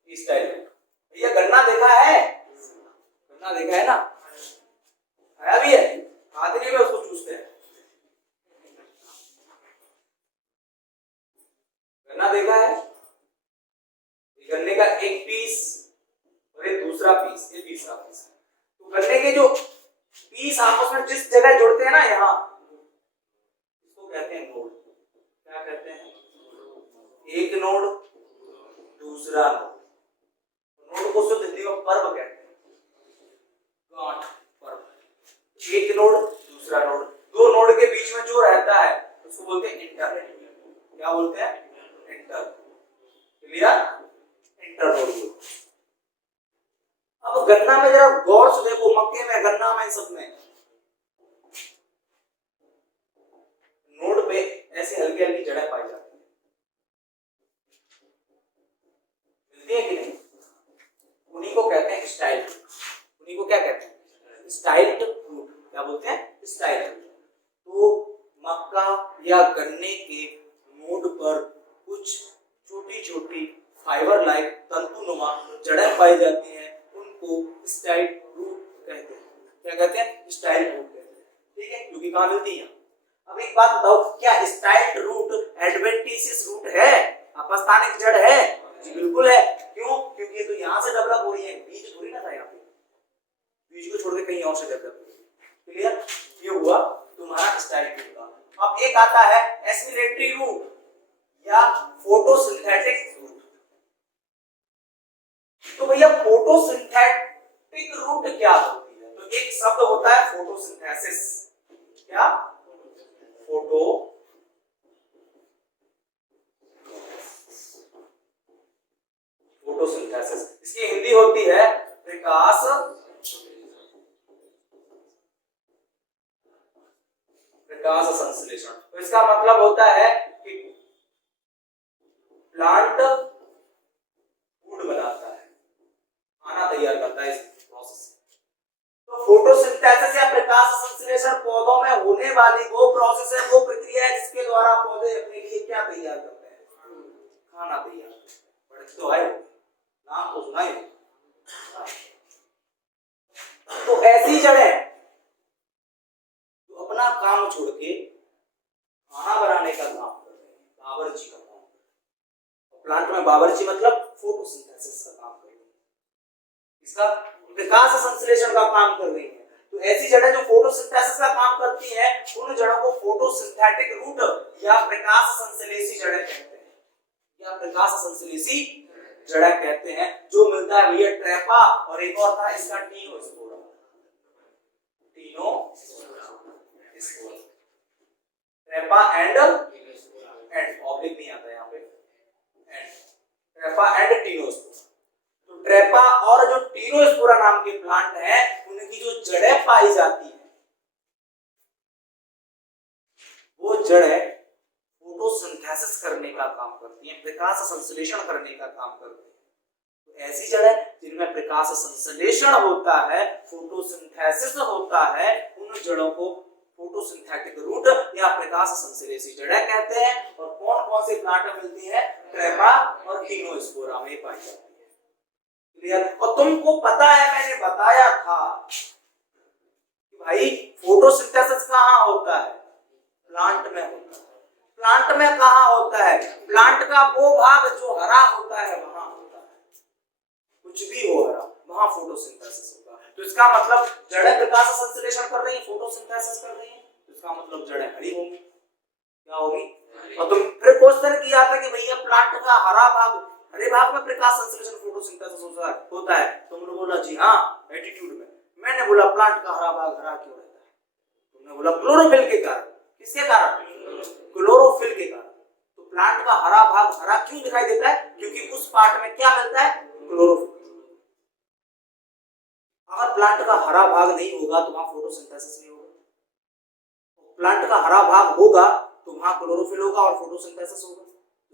Style root. भैया गन्ना देखा है? गन्ना देखा है ना? आया भी है? आदमी में उसको चूसते हैं। गन्ना देखा है? गन्ने का एक पीस और एक दूसरा पीस, ये तीसरा पीस। तो गन्ने के जो पीस आपस में जिस जगह जुड़ते हैं ना, यहाँ, इसको कहते हैं नोड। क्या कहते हैं? एक नोड, दूसरा नोड। नोड को शुद्ध हिंदी में पर्व कहते हैं, गांठ, पर्व। एक नोड, दूसरा नोड, दो नोड के बीच में जो रहता है उसको बोलते हैं इंटर। क्या बोलते हैं? इंटर। क्लियर? Inter node. अब गन्ना में जरा गौर से देखो, मक्के में, गन्ना में, सब में नोड पे ऐसे हल्की हल्की जड़ें पाई जाती हैं। मिलती है कि नहीं? उन्हीं को कहते हैं स्टाइल रूट। उन्हीं को क्या कहते हैं? Styled root. क्या बोलते हैं? Style root. तो मक्का या गन्ने के नोड पर कुछ छोटी छोटी फाइबर लाइक तंतुनुमा जड़ें पाई जाती हैं, उनको स्टाइल रूट कहते हैं। क्या कहते हैं? स्टाइल रूट कहते हैं। ठीक है, क्योंकि कहां मिलती है? अब एक बात बताओ, क्या स्टाइल्ड रूट एडवेंटिशियस रूट है? अपस्थानिक जड़ है? जी बिल्कुल है। क्यों? क्योंकि ये तो यहाँ से डेवलप हो रही है, बीज थोड़ी ना था यहाँ पे, बीज को छोड़ के कहीं और से डेवलप हो रही है। क्लियर? ये हुआ तुम्हारा स्टाइल का। अब एक आता है एस्पिरेटरी रूट या फोटोसिंथेटिक रूट। तो भैया फोटोसिंथेटिक रूट क्या होती है? तो एक शब्द होता है फोटोसिंथेसिस। क्या? फोटोसिंथेसिस। इसकी हिंदी होती है प्रकाश संश्लेषण। तो इसका मतलब होता है कि प्लांट फूड बनाता है, खाना तैयार करता है इस प्रोसेस से। तो फोटोसिंथेसिस या प्रकाश संश्लेषण पौधों में होने वाली वो प्रोसेस है, वो प्रक्रिया है जिसके द्वारा पौधे अपने लिए क्या तैयार करते हैं? खाना तैयार करते हैं। पढ़ते तो है, नाम तो सुना ही। तो ऐसी जड़ें जो अपना काम छोड़ के खाना बनाने का काम कर रहे हैं, बावर्ची का काम कर रहे हैं। प्लांट में बावर्ची मतलब फोटोसिंथेसिस का काम कर रही है, इसका प्रकाश संश्लेषण का काम कर रही है। तो ऐसी जड़ें जो फोटोसिंथेसिस का काम करती हैं, उन जड़ों को फोटोसिंथेटिक रूट या प्रकाश संश्लेषी जड़ें कहते हैं, या प्रकाश संश्लेषी जड़ें कहते हैं। जो मिलता है भैया ट्रेपा और एक और था इसका टीनोस्पोरा। ट्रेपा एंड ऑब्लिक नहीं आता यहाँ पे, ट्रेपा एंड टीनोस्पोरा। तो ट्रेपा और जो टीनोस्पोरा नाम के प्लांट हैं, उनकी जो जड़ें पाई जाती हैं, वो जड़ें फोटोसिंथेसिस करने का काम करती हैं, प्रकाश संश्लेषण करने का काम करती हैं। तो ऐसी जड़ें जिनमें प्रकाश संश्लेषण होता है, फोटोसिंथेसिस होता है, उन जड़ों को फोटोसिंथेटिक रूट या प्रकाश संश्लेषी जड़ें कहते हैं। और कौन कौन से प्लांट में मिलती है? ट्रेपा और टीनोस्पोरा में पाई जाती है। क्लियर? और तुमको पता है, मैंने बताया था कि भाई फोटोसिंथेसिस कहाँ होता है? प्लांट में होता है। प्लांट में कहाँ होता है? प्लांट का वो भाग जो हरा होता है वहां होता है, कुछ भी हो हरा, वहां फोटोसिंथेसिस होगा। तो इसका मतलब जड़ें प्रकाश संश्लेषण कर रही हैं, फोटोसिंथेसिस कर रही हैं, तो इसका मतलब जड़ें हरी होंगी। क्या होगी? और तुम फिर क्वेश्चन किया था कि भैया प्लांट का हरा भाग, हरे भाग में प्रकाश संश्लेषण फोटोसिंथेसिस होता है। तुमने बोला जी हाँ, एटीट्यूड में। मैंने बोला प्लांट का हरा भाग हरा क्यों रहता है? तुमने बोला क्लोरोफिल के कारण। किसके कारण? क्लोरोफिल के कारण। तो प्लांट का हरा भाग हरा क्यों दिखाई देता है? क्योंकि उस पार्ट में क्या मिलता है? क्लोरोफिल। अगर प्लांट का हरा भाग नहीं होगा तो वहां फोटोसिंथेसिस नहीं होगा। प्लांट का हरा भाग होगा तो वहां क्लोरोफिल होगा और फोटोसिंथेसिस होगा।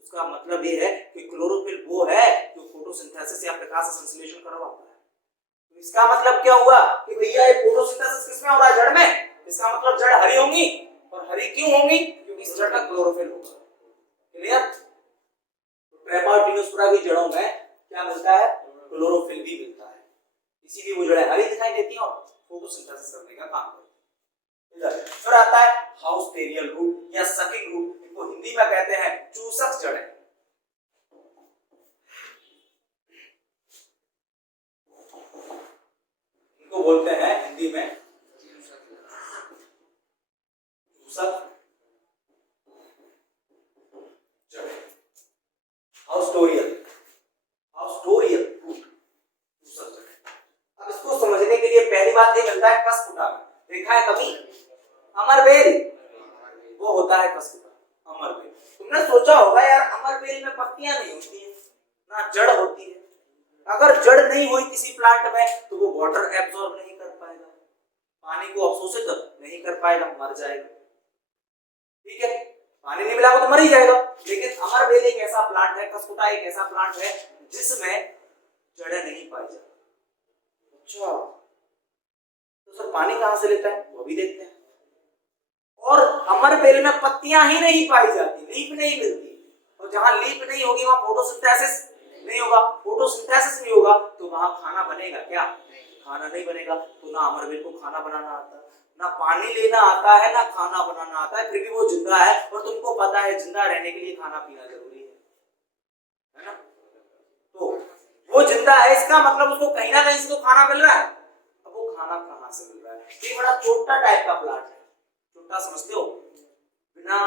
इसका मतलब ये है कि क्लोरोफिल वो है जो फोटोसिंथेसिस या प्रकाश संश्लेषण करवाता है। तो इसका मतलब क्या हुआ कि भैया ये फोटोसिंथेसिस किसमें हो रहा है? जड़ में। इसका मतलब जड़ हरी होंगी, और हरी क्यों होंगी? क्योंकि इस जड़ में क्लोरोफिल होगा। क्लियर? तो ट्रेपा और टीनोस्पोरा की जड़ों में क्या मिलता है? क्लोरोफिल भी मिलता है, इसीलिए वो जड़ें हरी दिखाई देती हैं और फोटोसिंथेसिस करने का काम करती हैं। इधर फिर आता है हाउसटेरियल रूट या सकिंग रूट, इनको हिंदी में कहते हैं चूसक जड़ें। इनको बोलते हैं हिंदी में चूसक जड़ें। हाउसटोरियल रूट, चूसक जड़ें। अब इसको समझने के लिए पहली बात ये मिलता है कसपुटा में। देखा है कभी अमरबेल? वो होता है कसपुटा, अमरबेल। तुमने सोचा होगा यार अमरबेल में पत्तियां नहीं होती है ना, जड़ होती है। अगर जड़ नहीं हुई किसी प्लांट में तो वो वाटर एब्सॉर्ब नहीं कर पाएगा, पानी को अवशोषित नहीं कर पाएगा, मर जाएगा। ठीक है, पानी नहीं मिला तो मर ही जाएगा। लेकिन अमरबेल एक ऐसा प्लांट है, कसपुटा एक ऐसा प्लांट है जिसमें जड़ें नहीं पाई जाती। अच्छा, तो सर पानी कहां से लेता है? वो भी देखते हैं। और अमरबेल में पत्तियां ही नहीं पाई जाती, लीफ नहीं मिलती। और जहां लीफ नहीं होगी वहां फोटोसिंथेसिस नहीं होगा। फोटोसिंथेसिस नहीं होगा तो वहां खाना बनेगा क्या? खाना नहीं बनेगा। तो ना अमरबेल को खाना बनाना आता, ना पानी लेना आता है, ना खाना बनाना आता है, फिर भी वो जिंदा है। और तुमको पता है जिंदा रहने के लिए खाना पीना जरूरी है ना? वो जिंदा है इसका मतलब उसको कहीं ना कहीं से तो खाना मिल रहा है। अब वो खाना कहाँ से मिल रहा है? ये बड़ा छोटा टाइप का प्लांट है, छोटा समझते हो, बिना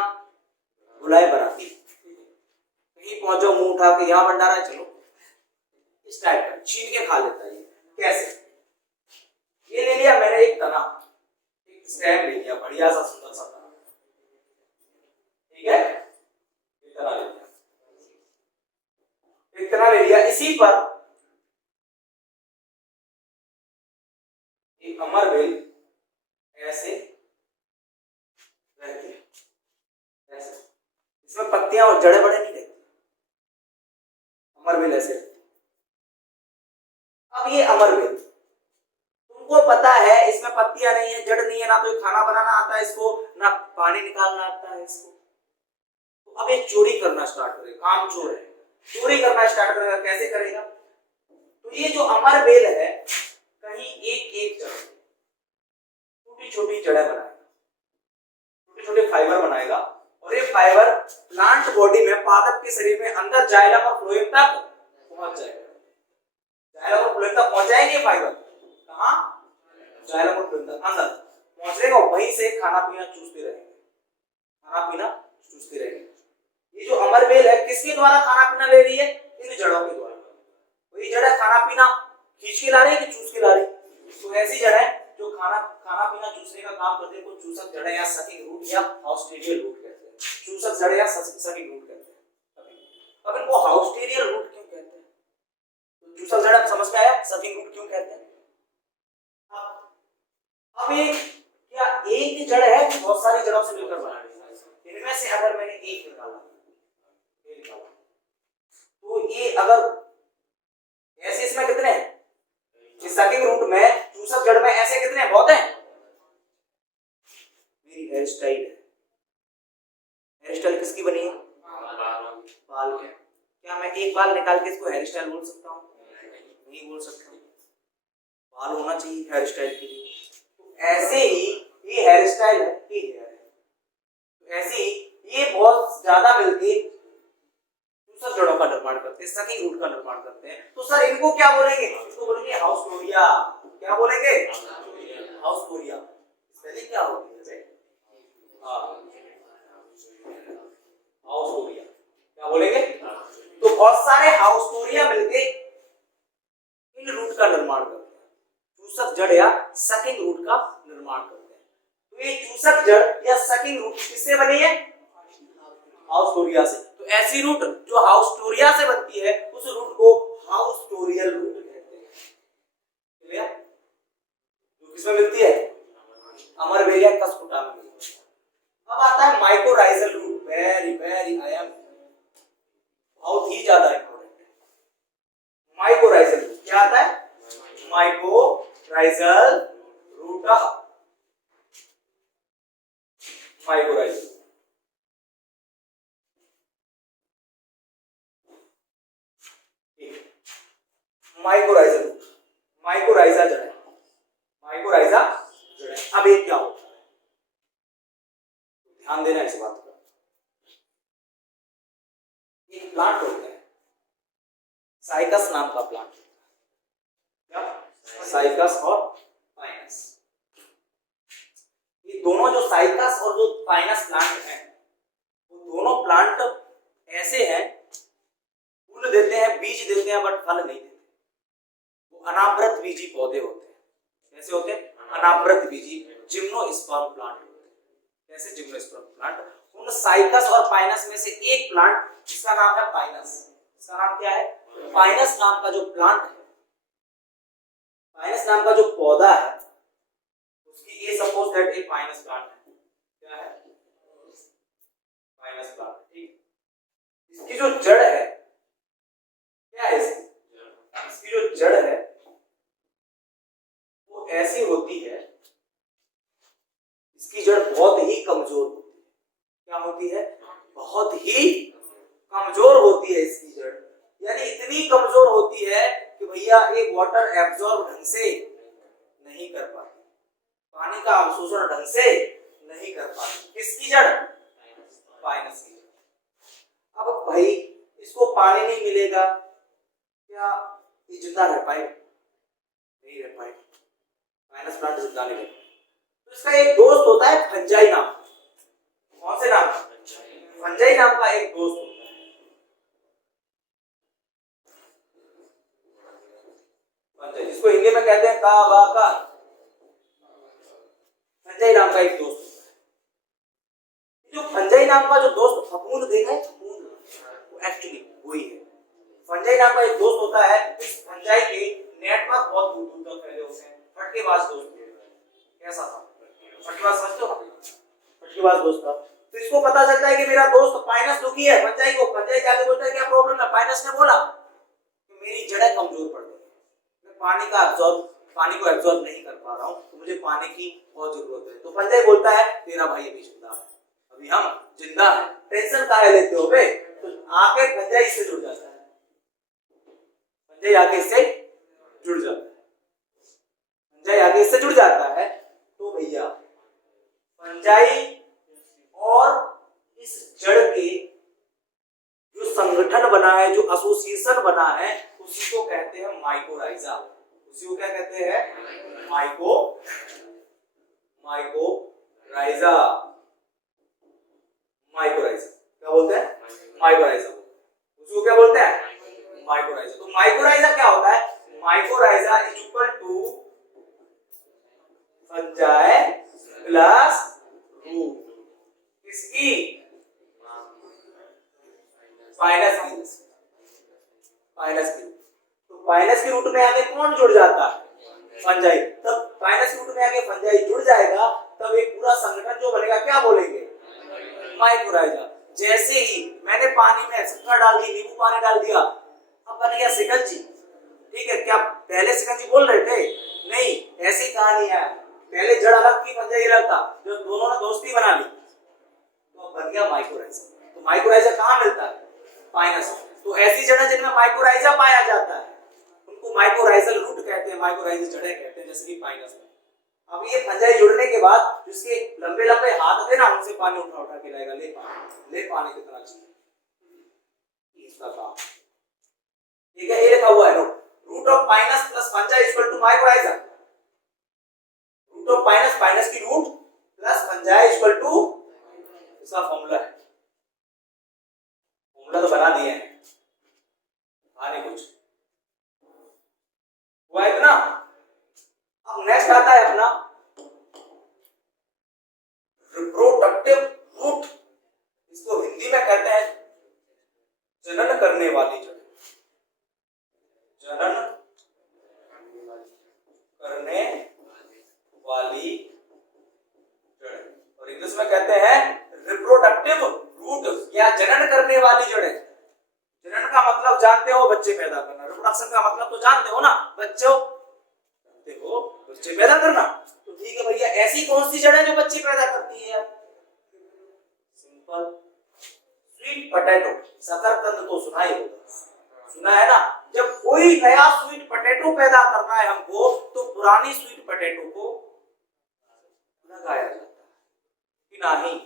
बुलाए बनाती, कहीं पहुंचो मुंह उठा के यहाँ भंडारा है चलो, इस टाइप का छीन के खा लेता है। कैसे? ये ले लिया मैंने एक तना, एक स्टेम ले लिया, बढ़िया सा सुंदर सा तना, ठीक है, एक तना ले लिया, एक तना ले लिया, इसी पर एक अमरबेल ऐसे रहती है, ऐसे, इसमें पत्तियां और जड़ें बड़े नहीं रहती, अमरबेल ऐसे। अब ये अमरबेल तुमको पता है इसमें पत्तियां नहीं है, जड़ नहीं है, ना तो खाना बनाना आता है इसको, ना पानी निकालना आता है इसको। तो अब ये चोरी करना स्टार्ट करेगा, काम चोर है, चोरी करना स्टार्ट करेगा। कैसे करेगा? तो ये जो अमरबेल है कहीं एक एक जड़, छोटी छोटी जड़ें बनाएगा, छोटे छोटे फाइबर बनाएगा, और ये फाइबर प्लांट बॉडी में, पादप के शरीर में अंदर जाइलम और फ्लोएम तक पहुंच जाएगा। जाइलम और फ्लोएम तक पहुंच जाएंगे फाइबर, कहां? जाइलम और फ्लोएम तक अंदर पहुंचेगा, वहीं से खाना पीना चूसते रहेंगे, खाना पीना चूसते रहेंगे। ये जो अमरबेल है किसके द्वारा खाना पीना ले रही है? इन जड़ों के द्वारा। तो ये जड़ खाना पीना खींच के ला रही है कि चूस के ला रही है? तो ऐसी जड़ है जो खाना पीना चूसने का काम करते हैं, को चूसक जड़ें या सकिंग रूट या हाउस्टेरियल रूट कहते हैं। चूसक जड़ें या सकिंग रूट कहते हैं। अब इनको हाउस्टेरियल रूट क्यों कहते हैं? तो चूसक जड़ समझ में आया, सकिंग रूट क्यों कहते हैं? अब एक जड़ है बहुत सारी जड़ों से मिलकर बना है, इनमें से अगर मैंने एक निकाला तो ये अगर ऐसे, इसमें कितने हैं? इस सकिंग रूट में, चूसक जड़ में ऐसे कितने हैं? बहुत हैं। मेरी हेयर स्टाइल है, हेयर स्टाइल किसकी बनी है? बाल के। क्या मैं एक बाल निकाल के इसको हेयर स्टाइल बोल सकता हूँ? नहीं बोल सकता, बाल होना चाहिए हेयर स्टाइल के लिए। तो ऐसे ही ये हेयर स्टाइल है, ये हेयर है, तो ऐसे ही ये बहुत ज्यादा मिलके दूसरे जड़ों का निर्माण करते हैं, सकिंग रूट का निर्माण करते हैं। तो सर इनको क्या बोलेंगे? इसको बोलेंगे हाउस्टोरिया। क्या बोलेंगे? हाउस्टोरिया। स्पेलिंग क्या होती है भाई? हाउस्टोरिया। क्या बोलेंगे? तो बहुत सारे हाउस्टोरिया मिलके इन रूट का निर्माण करते हैं, चूसक जड़ या सकिंग रूट का निर्माण करते हैं। तो ये चूसक जड़ या सकिंग रूट किससे बनी है? हाउस्टोरिया से। तो ऐसी रूट जो हाउस्टोरिया से बनती है उस रूट को हाउस्टोरियल रूट कहते हैं। क्लियर? जो किसमें मिलती है? अमरबेलिया कस्कुटा में मिलती है। अब आता है mycorrhizal root, very very I am बहुत ही ज्यादा इंपॉर्टेंट है। माइकोराइजल रूट क्या आता है? Mycorrhizal root, mycorrhizal mycorrhizal mycorrhiza जड़ है, माइकोराइजा जड़ है। अब ये क्या होता है? ध्यान देना इस बात का। एक प्लांट होता है, साइकस नाम का प्लांट, क्या? साइकस और पाइनस। ये दोनों जो साइकस और जो पाइनस प्लांट हैं, वो दोनों प्लांट ऐसे हैं, फूल देते हैं, बीज देते हैं, बट फल नहीं देते। वो अनावृत बीजी पौधे होते हैं। कैसे होते हैं? अनावृत बीजी, जिम्नोस्पर्म प्लांट होते हैं। कैसे? Gymnosperm plant. उन साइकस और पाइनस में से एक प्लांट जिसका नाम है पाइनस, इसका नाम क्या है? पाइनस नाम का जो प्लांट है, पाइनस नाम का जो पौधा है, उसकी ये suppose that A Pinus plant है। क्या है? Pinus plant. ठीक, इसकी जो जड़ है, क्या है इसकी जो जड़ है वो ऐसी होती है, इसकी जड़ बहुत ही कमजोर होती है। क्या होती है? बहुत ही कमजोर होती है इसकी जड़, यानी इतनी कमजोर होती है कि भैया एक वाटर एब्जॉर्ब ढंग से नहीं कर पाती, पानी का अवशोषण ढंग से नहीं कर पाती। किसकी जड़? पाइनस की जड़। अब भाई इसको पानी नहीं मिलेगा, क्या ये जिंदा रह पाएगा? नहीं रह पाएगा, पाइनस प्लांट जिंदा नहीं रह पाएगा। तो इसका एक दोस्त होता है फंजाई नाम। कौन से नाम? फंजाई नाम का एक दोस्त होता है। फंजाई, जिसको हिंदी में कहते हैं कावाका, फंजाई नाम का एक दोस्त होता है। जो फंजाई नाम का जो दोस्त, फफूंद देखा है? फफूंद, वो एक्चुअली वही है। फंजाई नाम का एक दोस्त होता है। इस फंजाई के नेटवर्क बहुत दूर दूर तक फैले होते हैं। फटकेबाज दोस्त कैसा था? फटकेबाज समझते हो? फटकेबाज दोस्त था। तो इसको पता चलता है कि मेरा दोस्त पाइनस दुखी है। फंजाई को, फंजाई जाके बोलता है क्या प्रॉब्लम है? पाइनस ने बोला कि मेरी जड़ें कमजोर पड़ गई, मैं पानी को एब्जॉर्ब नहीं कर पा रहा हूं, तो मुझे पानी की बहुत जरूरत है। तो फंजाई बोलता है तेरा भाई अभी जिंदा है, अभी हम जिंदा है, टेंशन काहे लेते हो बे? तो आके फंजाई इससे जुड़ जाता है। फंजाई आके इससे जुड़ जाता है। फंजाई आगे इससे जुड़ जाता है। तो भैया फंजाई और इस जड़ के जो संगठन बना है, जो एसोसिएशन बना है, उसी को कहते हैं माइकोराइजा। उसी को क्या कहते हैं? माइकोराइजा। माइकोराइजा क्या बोलते हैं? माइकोराइजा। उसी को क्या बोलते हैं? माइकोराइजा। तो माइकोराइजा क्या होता है? Mycorrhiza is equal to fungi plus root किसकी? पाइनस की। तो पाइनस की रूट में आके कौन जुड़ जाता है? फंजाई। तब पाइनस की रूट में आके फंजाई जुड़ जाएगा, तब एक पूरा संगठन जो बनेगा क्या बोलेंगे? माइकोराइजा। जैसे ही मैंने पानी में शक्कर डाल दी, नींबू पानी डाल दिया, अब बन गया शिकंजी। ठीक है, क्या पहले शिकंजी बोल रहे थे? नहीं, ऐसी कहानी है। पहले जड़ अलग थी, फंजाई अलग था। जब दोनों ने दोस्ती बना ली तो बन गया माइकोराइजा। तो माइकोराइजा कहाँ मिलता है? पाइनस। तो ऐसी जड़ें जिनमें माइकोराइजा पाया जाता है उनको माइकोराइजल रूट कहते हैं, माइकोराइजल जड़ें कहते हैं, जैसे कि पाइनस में। अब ये फंजाई जुड़ने के बाद जिसके लंबे लंबे हाथ थे ना, उनसे पानी उठा उठा के लाएगा, ले पानी कितना चाहिए, इसका काम। ठीक है, ये लिखा हुआ है root of pinus plus fungi equal to mycorrhiza. Root of pinus की root plus fungi equal to, इसका फॉर्मूला है। फॉर्मूला तो बना दिए हैं, आने कुछ हुआ है ना। अब नेक्स्ट आता है अपना रिप्रोडक्टिव रूट। इसको हिंदी में कहते हैं जनन करने वाली जड़। जनन करने वाली जड़, और इंग्लिश में कहते हैं रिप्रोडक्टिव रूट या जनन करने वाली जड़ें। जनन का मतलब जानते हो, बच्चे पैदा करना। रिप्रोडक्शन का मतलब तो जानते हो ना, बच्चों जानते हो, बच्चे पैदा करना। तो ठीक है भैया, ऐसी कौन सी जड़ें जो बच्चे पैदा करती है? Simple, sweet potato. शकरकंद तो सुना ही होगा, सुना है ना। जब कोई नया स्वीट पोटैटो पैदा करना है हमको, तो पुरानी स्वीट पोटैटो को लगाया जाता है कि नहीं?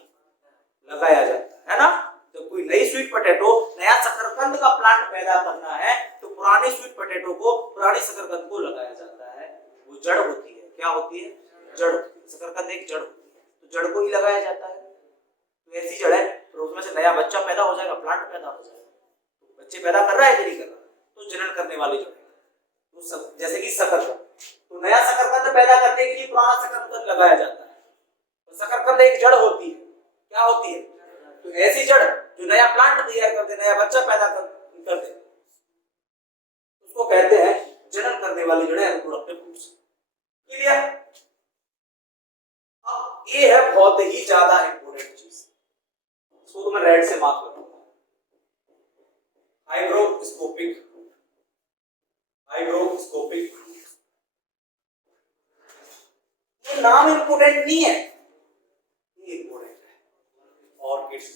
लगाया जाता है ना। जब कोई नई स्वीट पोटैटो, नया शकरकंद का प्लांट पैदा करना है, तो पुरानी स्वीट पोटैटो को, पुरानी शकरकंद को लगाया जाता है। वो जड़ होती है। क्या होती है? जड़ होती है। शकरकंद एक जड़ होती है, तो जड़ को ही लगाया जाता है। तो ऐसी जड़ है, तो उसमें से नया बच्चा पैदा हो जाएगा, प्लांट पैदा हो जाएगा। तो बच्चे पैदा कर रहा है कि नहीं कर रहा? तो जनन करने वाली जड़ है। तो जैसे कि शकरकंद, तो नया शकरकंद पैदा करने के लिए पुराना शकरकंद लगाया जाता है। तो शकरकंद एक जड़ होती है। क्या होती है? तो ऐसी जड़ जो नया प्लांट तैयार कर दे, नया बच्चा पैदा कर दे, उसको कहते हैं जनन करने वाली जड़ें, रिप्रोडक्टिव रूट्स। क्लियर? अब ये है बहुत ही ज्यादा इंपॉर्टेंट चीज, इसको तो मैं रेड से मार्क करूंगा। हाइग्रोस्कोपिक ये नाम इंपॉर्टेंट नहीं है, ये इंपॉर्टेंट है। Orchids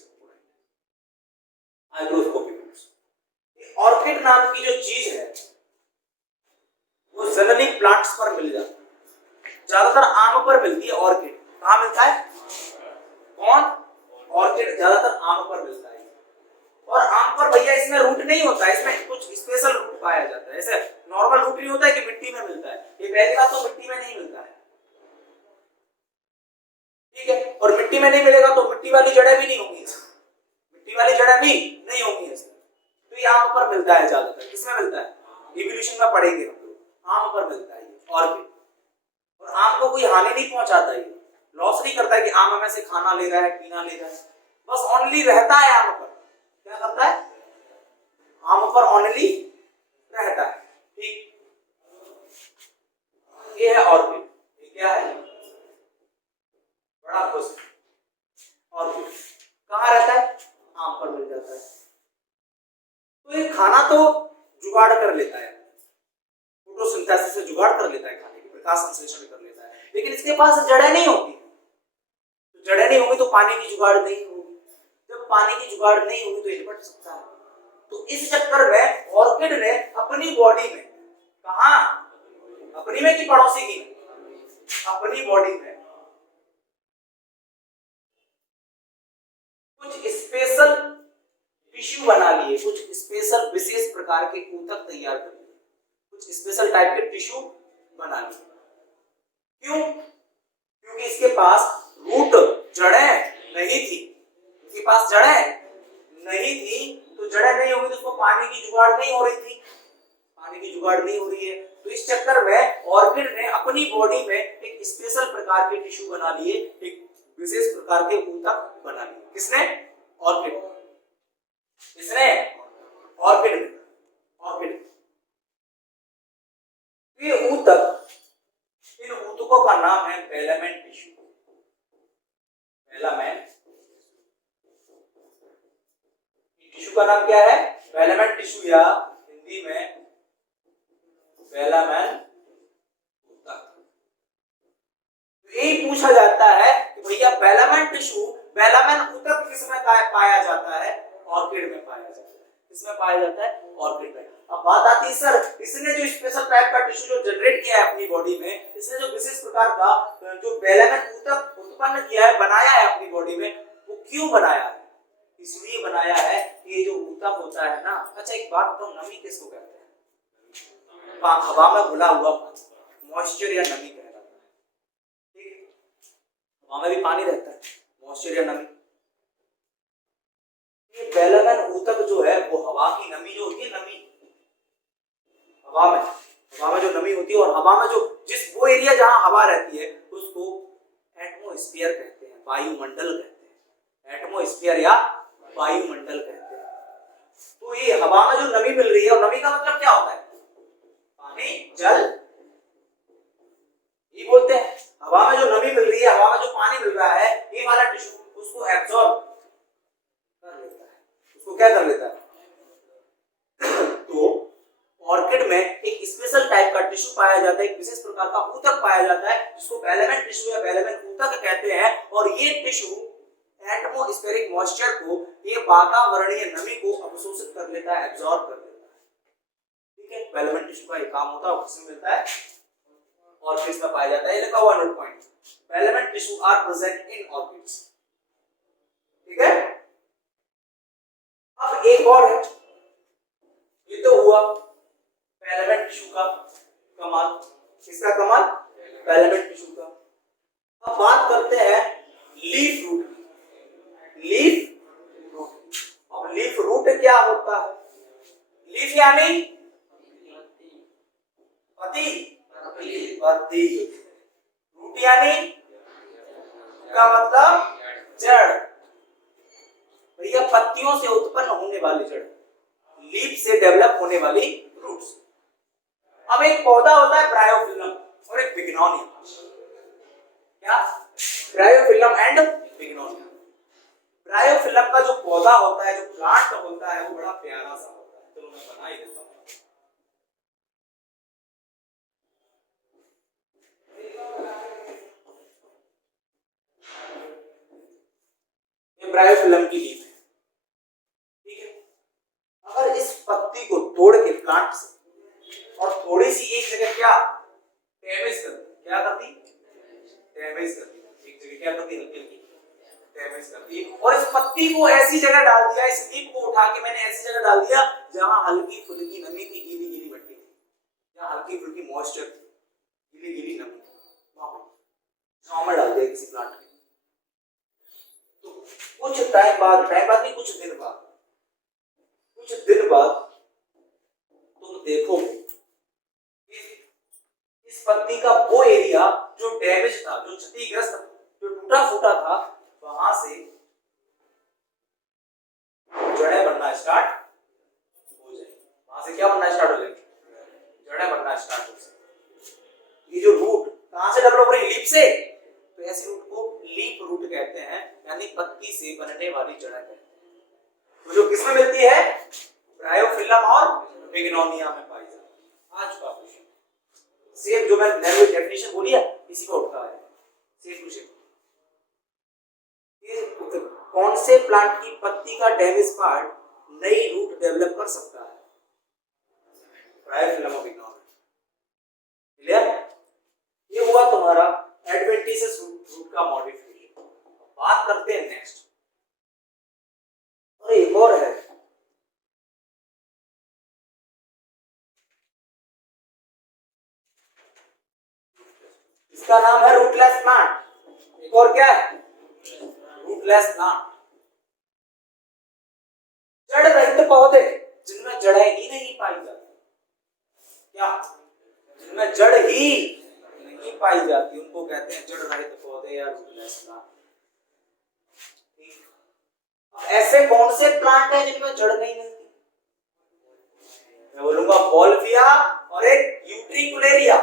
hygroscopic. ऑर्किड नाम की जो चीज है वो जनरली प्लांट्स पर मिल जाती है, ज्यादातर आम पर मिलती है। ऑर्किड कहाँ मिलता है? कौन? ऑर्किड ज्यादातर आम पर मिलता है। और आम पर भैया इसमें रूट नहीं होता है, इसमें कुछ स्पेशल रूट पाया जाता है। ऐसे नॉर्मल होंगी? नहीं होंगी इसमें। तो ये आम पर मिलता है ज्यादातर। किसमें मिलता है? इवोल्यूशन में पढ़ेंगे हम लोग, आम पर मिलता है ये ऑर्किड। और आम को कोई हानि नहीं पहुंचाता, ये लॉस नहीं करता है कि आम हमें से खाना ले रहा है, पीना ले रहा है, बस ओनली रहता है आम पर। क्या करता है? आम पर ओनली रहता है। ठीक, ये है ऑर्किड। ये क्या है? बड़ा खुश ऑर्किड कहाँ रहता है? आम पर मिल जाता है। तो ये खाना तो जुगाड़ कर लेता है, फोटोसिंथेसिस से जुगाड़ कर लेता है खाने की, प्रकाश संश्लेषण कर लेता है, लेकिन इसके पास जड़ें नहीं होती। तो जड़ें नहीं होंगी तो पानी की जुगाड़ नहीं होगी, जब पानी की जुगाड़ नहीं होगी तो लिपट सकता है। तो इस चक्कर में ऑर्किड ने अपनी बॉडी में, कहा अपनी में कि पड़ोसी की? अपनी बॉडी में कुछ स्पेशल टिश्यू बना लिए, कुछ स्पेशल विशेष प्रकार के ऊतक तैयार कर लिए, कुछ स्पेशल टाइप के टिश्यू बना लिए। क्यों? क्योंकि इसके पास रूट, जड़ें नहीं थी। इसके पास जड़ें नहीं थी, तो जड़ें नहीं होंगी तो उसको पानी की जुगाड़ नहीं हो रही थी, पानी की जुगाड़ नहीं हो रही है। तो इस चक्कर में ऑर्किड ने अपनी बॉडी में एक स्पेशल प्रकार के टिश्यू बना लिए, एक विशेष प्रकार के ऊतक बना लिए। किसने? ऑर्किड। किसने? ऑर्किड ने। ऑर्किड। ये ऊतक, इन ऊतकों का नाम है वेलामेंट टिश्यू। वेलामेंट टिश्यू का नाम क्या है? वेलामेंट टिश्यू, या हिंदी में वेलामेंट ऊतक। यही पूछा जाता है कि भैया वेलामेंट टिश्यू, वेलामेंट ऊतक किसमें पाया जाता है? ऑर्किड में पाया जाता है। किसमें पाया जाता है? ऑर्किड में। अब बात आती है सर, इसने जो स्पेशल टाइप का टिश्यू जो जनरेट किया है अपनी बॉडी में, इसने जो विशेष प्रकार का जो वेलामेंट ऊतक उत्पन्न किया है, बनाया है अपनी बॉडी में, वो क्यों बनाया है? इसलिए बनाया है कि ये जो ऊतक होता है ना, अच्छा एक बात बताओ, नमी किसको कहते हैं? हवा में घुला हुआ मॉइस्चर या नमी कहलाता है। ठीक है, हवा में भी पानी रहता है, मॉइस्चर या नमी। ये वेलामेंट ऊतक जो है वो हवा की नमी जो होती है, नमी हवा में जो नमी होती है, और हवा में जो जिस वो एरिया जहां हवा रहती है उसको एटमॉस्फेयर कहते हैं, वायुमंडल कहते हैं। एटमॉस्फेयर या वायुमंडल कहते हैं। तो ये हवा में जो नमी मिल रही है, और नमी का मतलब क्या होता है? पानी, जल, ये बोलते हैं। हवा में जो नमी मिल रही है, हवा में जो पानी मिल रहा है, ये वाला टिश्यू उसको एब्जॉर्ब कर लेता है। उसको क्या कर लेता है? तो ऑर्किड में एक स्पेशल टाइप का टिश्यू पाया जाता है, एक विशेष प्रकार का ऊतक पाया जाता है, जिसको वेलामेंट टिश्यू या वेलामेंट ऊतक कहते हैं। और ये टिश्यू एटमॉस्फेरिक मॉइस्चर को, ये वातावरणीय नमी को अवशोषित कर लेता है, एब्जॉर्ब कर लेता है। ठीक है, वेलामेंट टिश्यू का एक काम होता है, किसमें मिलता है? ऑर्किड्स में पाया जाता है। ये लिखा हुआ note point, velamen tissue are present in orchids. ठीक है, अब एक और है, ये तो हुआ वेलामेंट टिश्यू का कमाल। किसका कमाल? वेलामेंट टिश्यू का। अब बात करते हैं लीफ रूट की। लीफ रूट, अब लीफ रूट क्या होता है? लीफ यानी पत्ती, पत्ती। रूट यानी का मतलब जड़। भैया पत्तियों से उत्पन्न होने वाली जड़, लीफ से डेवलप होने वाली रूट्स। अब एक पौधा होता है ब्रायोफिल्म और एक बिग्नोनिया। क्या? Bryophyllum and बिग्नोनिया। ब्रायोफिल्म का जो पौधा होता है, जो प्लांट होता है, वो बड़ा प्यारा सा होता है। चलो मैं बना ही देता हूं। ये ब्रायोफिल्म की लीफ है। ठीक है, अगर इस पत्ती को तोड़ के प्लांट से और थोड़ी सी एक जगह क्या डैमेज कर दी, क्या कर दी? डैमेज कर दी। एक जगह क्या कर दी? हल्की हल्की डैमेज कर दी। और इस पत्ती को ऐसी जगह डाल दिया, इस लीफ को उठा के मैंने ऐसी जगह डाल दिया जहां हल्की फुल्की नमी थी, गीली गीली मिट्टी थी, जहां हल्की फुल्की मॉइस्चर थी, गीली गीली नमी थी, वहां पे छांव में डाल दिया किसी प्लांट के। तो कुछ टाइम बाद नहीं, कुछ दिन बाद उसके बाद तुम देखोगे इस पत्ती का वो एरिया जो डैमेज था, जो क्षतिग्रस्त, जो टूटा फूटा था, वहां से जड़ें बनना स्टार्ट हो जाएगी। वहां से क्या बनना स्टार्ट हो जाएगी? जड़ें बनना स्टार्ट हो जाएगी। ये जो रूट कहां से डेवलप हो रही है? लीफ से। तो ऐसी रूट को लीफ रूट कहते हैं, यानी पत्ती से बनने वाली जड़ें कहते हैं। तो जो किसमें मिलती है? ब्रायोफिलम और बिगनोनिया में पाई जाती है। आज का क्वेश्चन सेम जो मैंने डेफिनेशन बोली है इसी को उठा है, सेम टू सेम। कौन से प्लांट की पत्ती का डैमेज पार्ट नई रूट डेवलप कर सकता है? ब्रायोफिलम और बिगनोनिया। क्लियर? ये हुआ तुम्हारा एडवेंटिशियस रूट का मॉडिफिकेशन। बात करते हैं नेक्स्ट। और एक और है, इसका नाम है रूटलेस प्लांट। एक और क्या है? Rootless plant. जड़ रहित पौधे जिनमें जड़ें ही नहीं पाई जाती। क्या? जिनमें जड़ ही नहीं पाई जाती उनको कहते हैं जड़ रहित पौधे या रूटलेस प्लांट। ऐसे कौन से प्लांट हैं जिनमें जड़ नहीं मिलती? मैं बोलूंगा वॉल्फिया और एक यूट्रिकुलेरिया।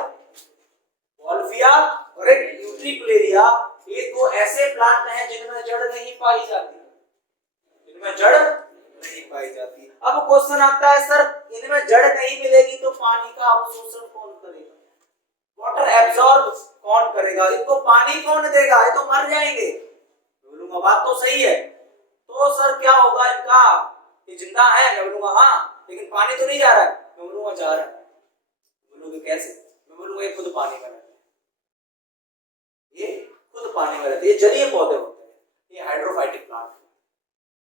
वॉल्फिया और एक यूट्रिकुलेरिया, ये दो ऐसे प्लांट हैं जिनमें जड़ नहीं पाई जाती, जिनमें जड़ नहीं पाई जाती। अब क्वेश्चन आता है सर इनमें जड़ नहीं मिलेगी तो पानी का अवशोषण कौन करेगा? वाटर एब्जॉर्ब कौन करेगा? इनको पानी कौन देगा? ये तो मर जाएंगे। बोलूंगा बात तो सही है। तो सर क्या होगा इनका? ये जिंदा है? मैं बोलूंगा हाँ, लेकिन पानी तो नहीं जा रहा है। मैं बोलूंगा जा रहा है। बोलोगे कैसे? मैं बोलूंगा ये खुद पानी में रहते हैं, ये खुद पानी में रहते हैं, ये जलीय पौधे होते हैं, ये हाइड्रोफाइटिक प्लांट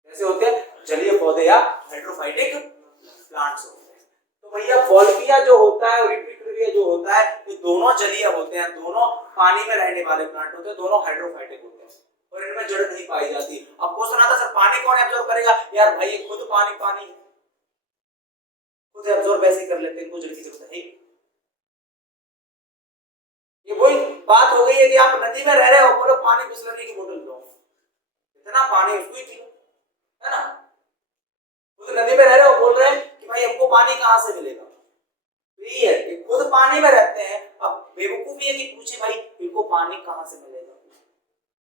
कैसे होते हैं? जलीय पौधे या हाइड्रोफाइटिक प्लांट्स होते हैं। तो भैया वॉल्फिया जो होता है और यूट्रिकुलेरिया जो होता है, ये दोनों जलीय होते हैं, दोनों पानी में रहने वाले प्लांट होते हैं, दोनों हाइड्रोफाइटिक होते हैं और इनमें जड़ नहीं पाई जाती। अब क्वेश्चन आता है सर पानी कौन एब्जॉर्ब करेगा? यार भाई ये खुद पानी खुद एब्जॉर्ब ऐसे कर लेते हैं, इनको जड़ की जरूरत है। ये वही बात हो गई है कि आप नदी में रह रहे हो, बोलो पानी बिस्लरी की बोतल लो, इतना पानी उसको ही पी लो, है ना? खुद नदी में रह रहे हो, बोल रहे हैं कि भाई हमको पानी कहां से मिलेगा? यही है, ये खुद पानी में रहते हैं। अब बेवकूफी है कि पूछे भाई इनको पानी कहां से मिलेगा?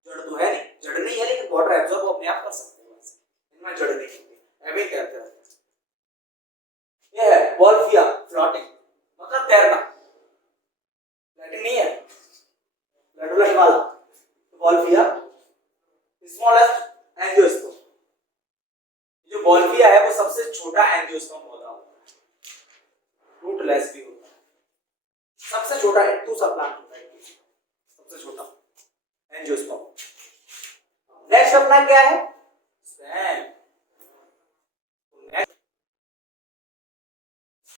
जड़ तो है नहीं, जड़ नहीं है, लेकिन वाटर एब्जॉर्ब अपने आप कर सकते हैं, इनमें जड़ नहीं होती, एवं कहते हैं। ये है वॉल्फिया, फ्लोटिंग मतलब तैरना, फ्लोटिंग नहीं है, फ्लैट वाला। Wolffia smallest angiosperm. जो वॉल्फिया है वो सबसे छोटा एंजियोस्पर्म पौधा होता है, रूटलेस भी होता है, सबसे छोटा हेट्टू सा प्लांट होता है, सबसे छोटा एंजियोस्पर्म। नेक्स्ट अपना क्या है? स्टेम।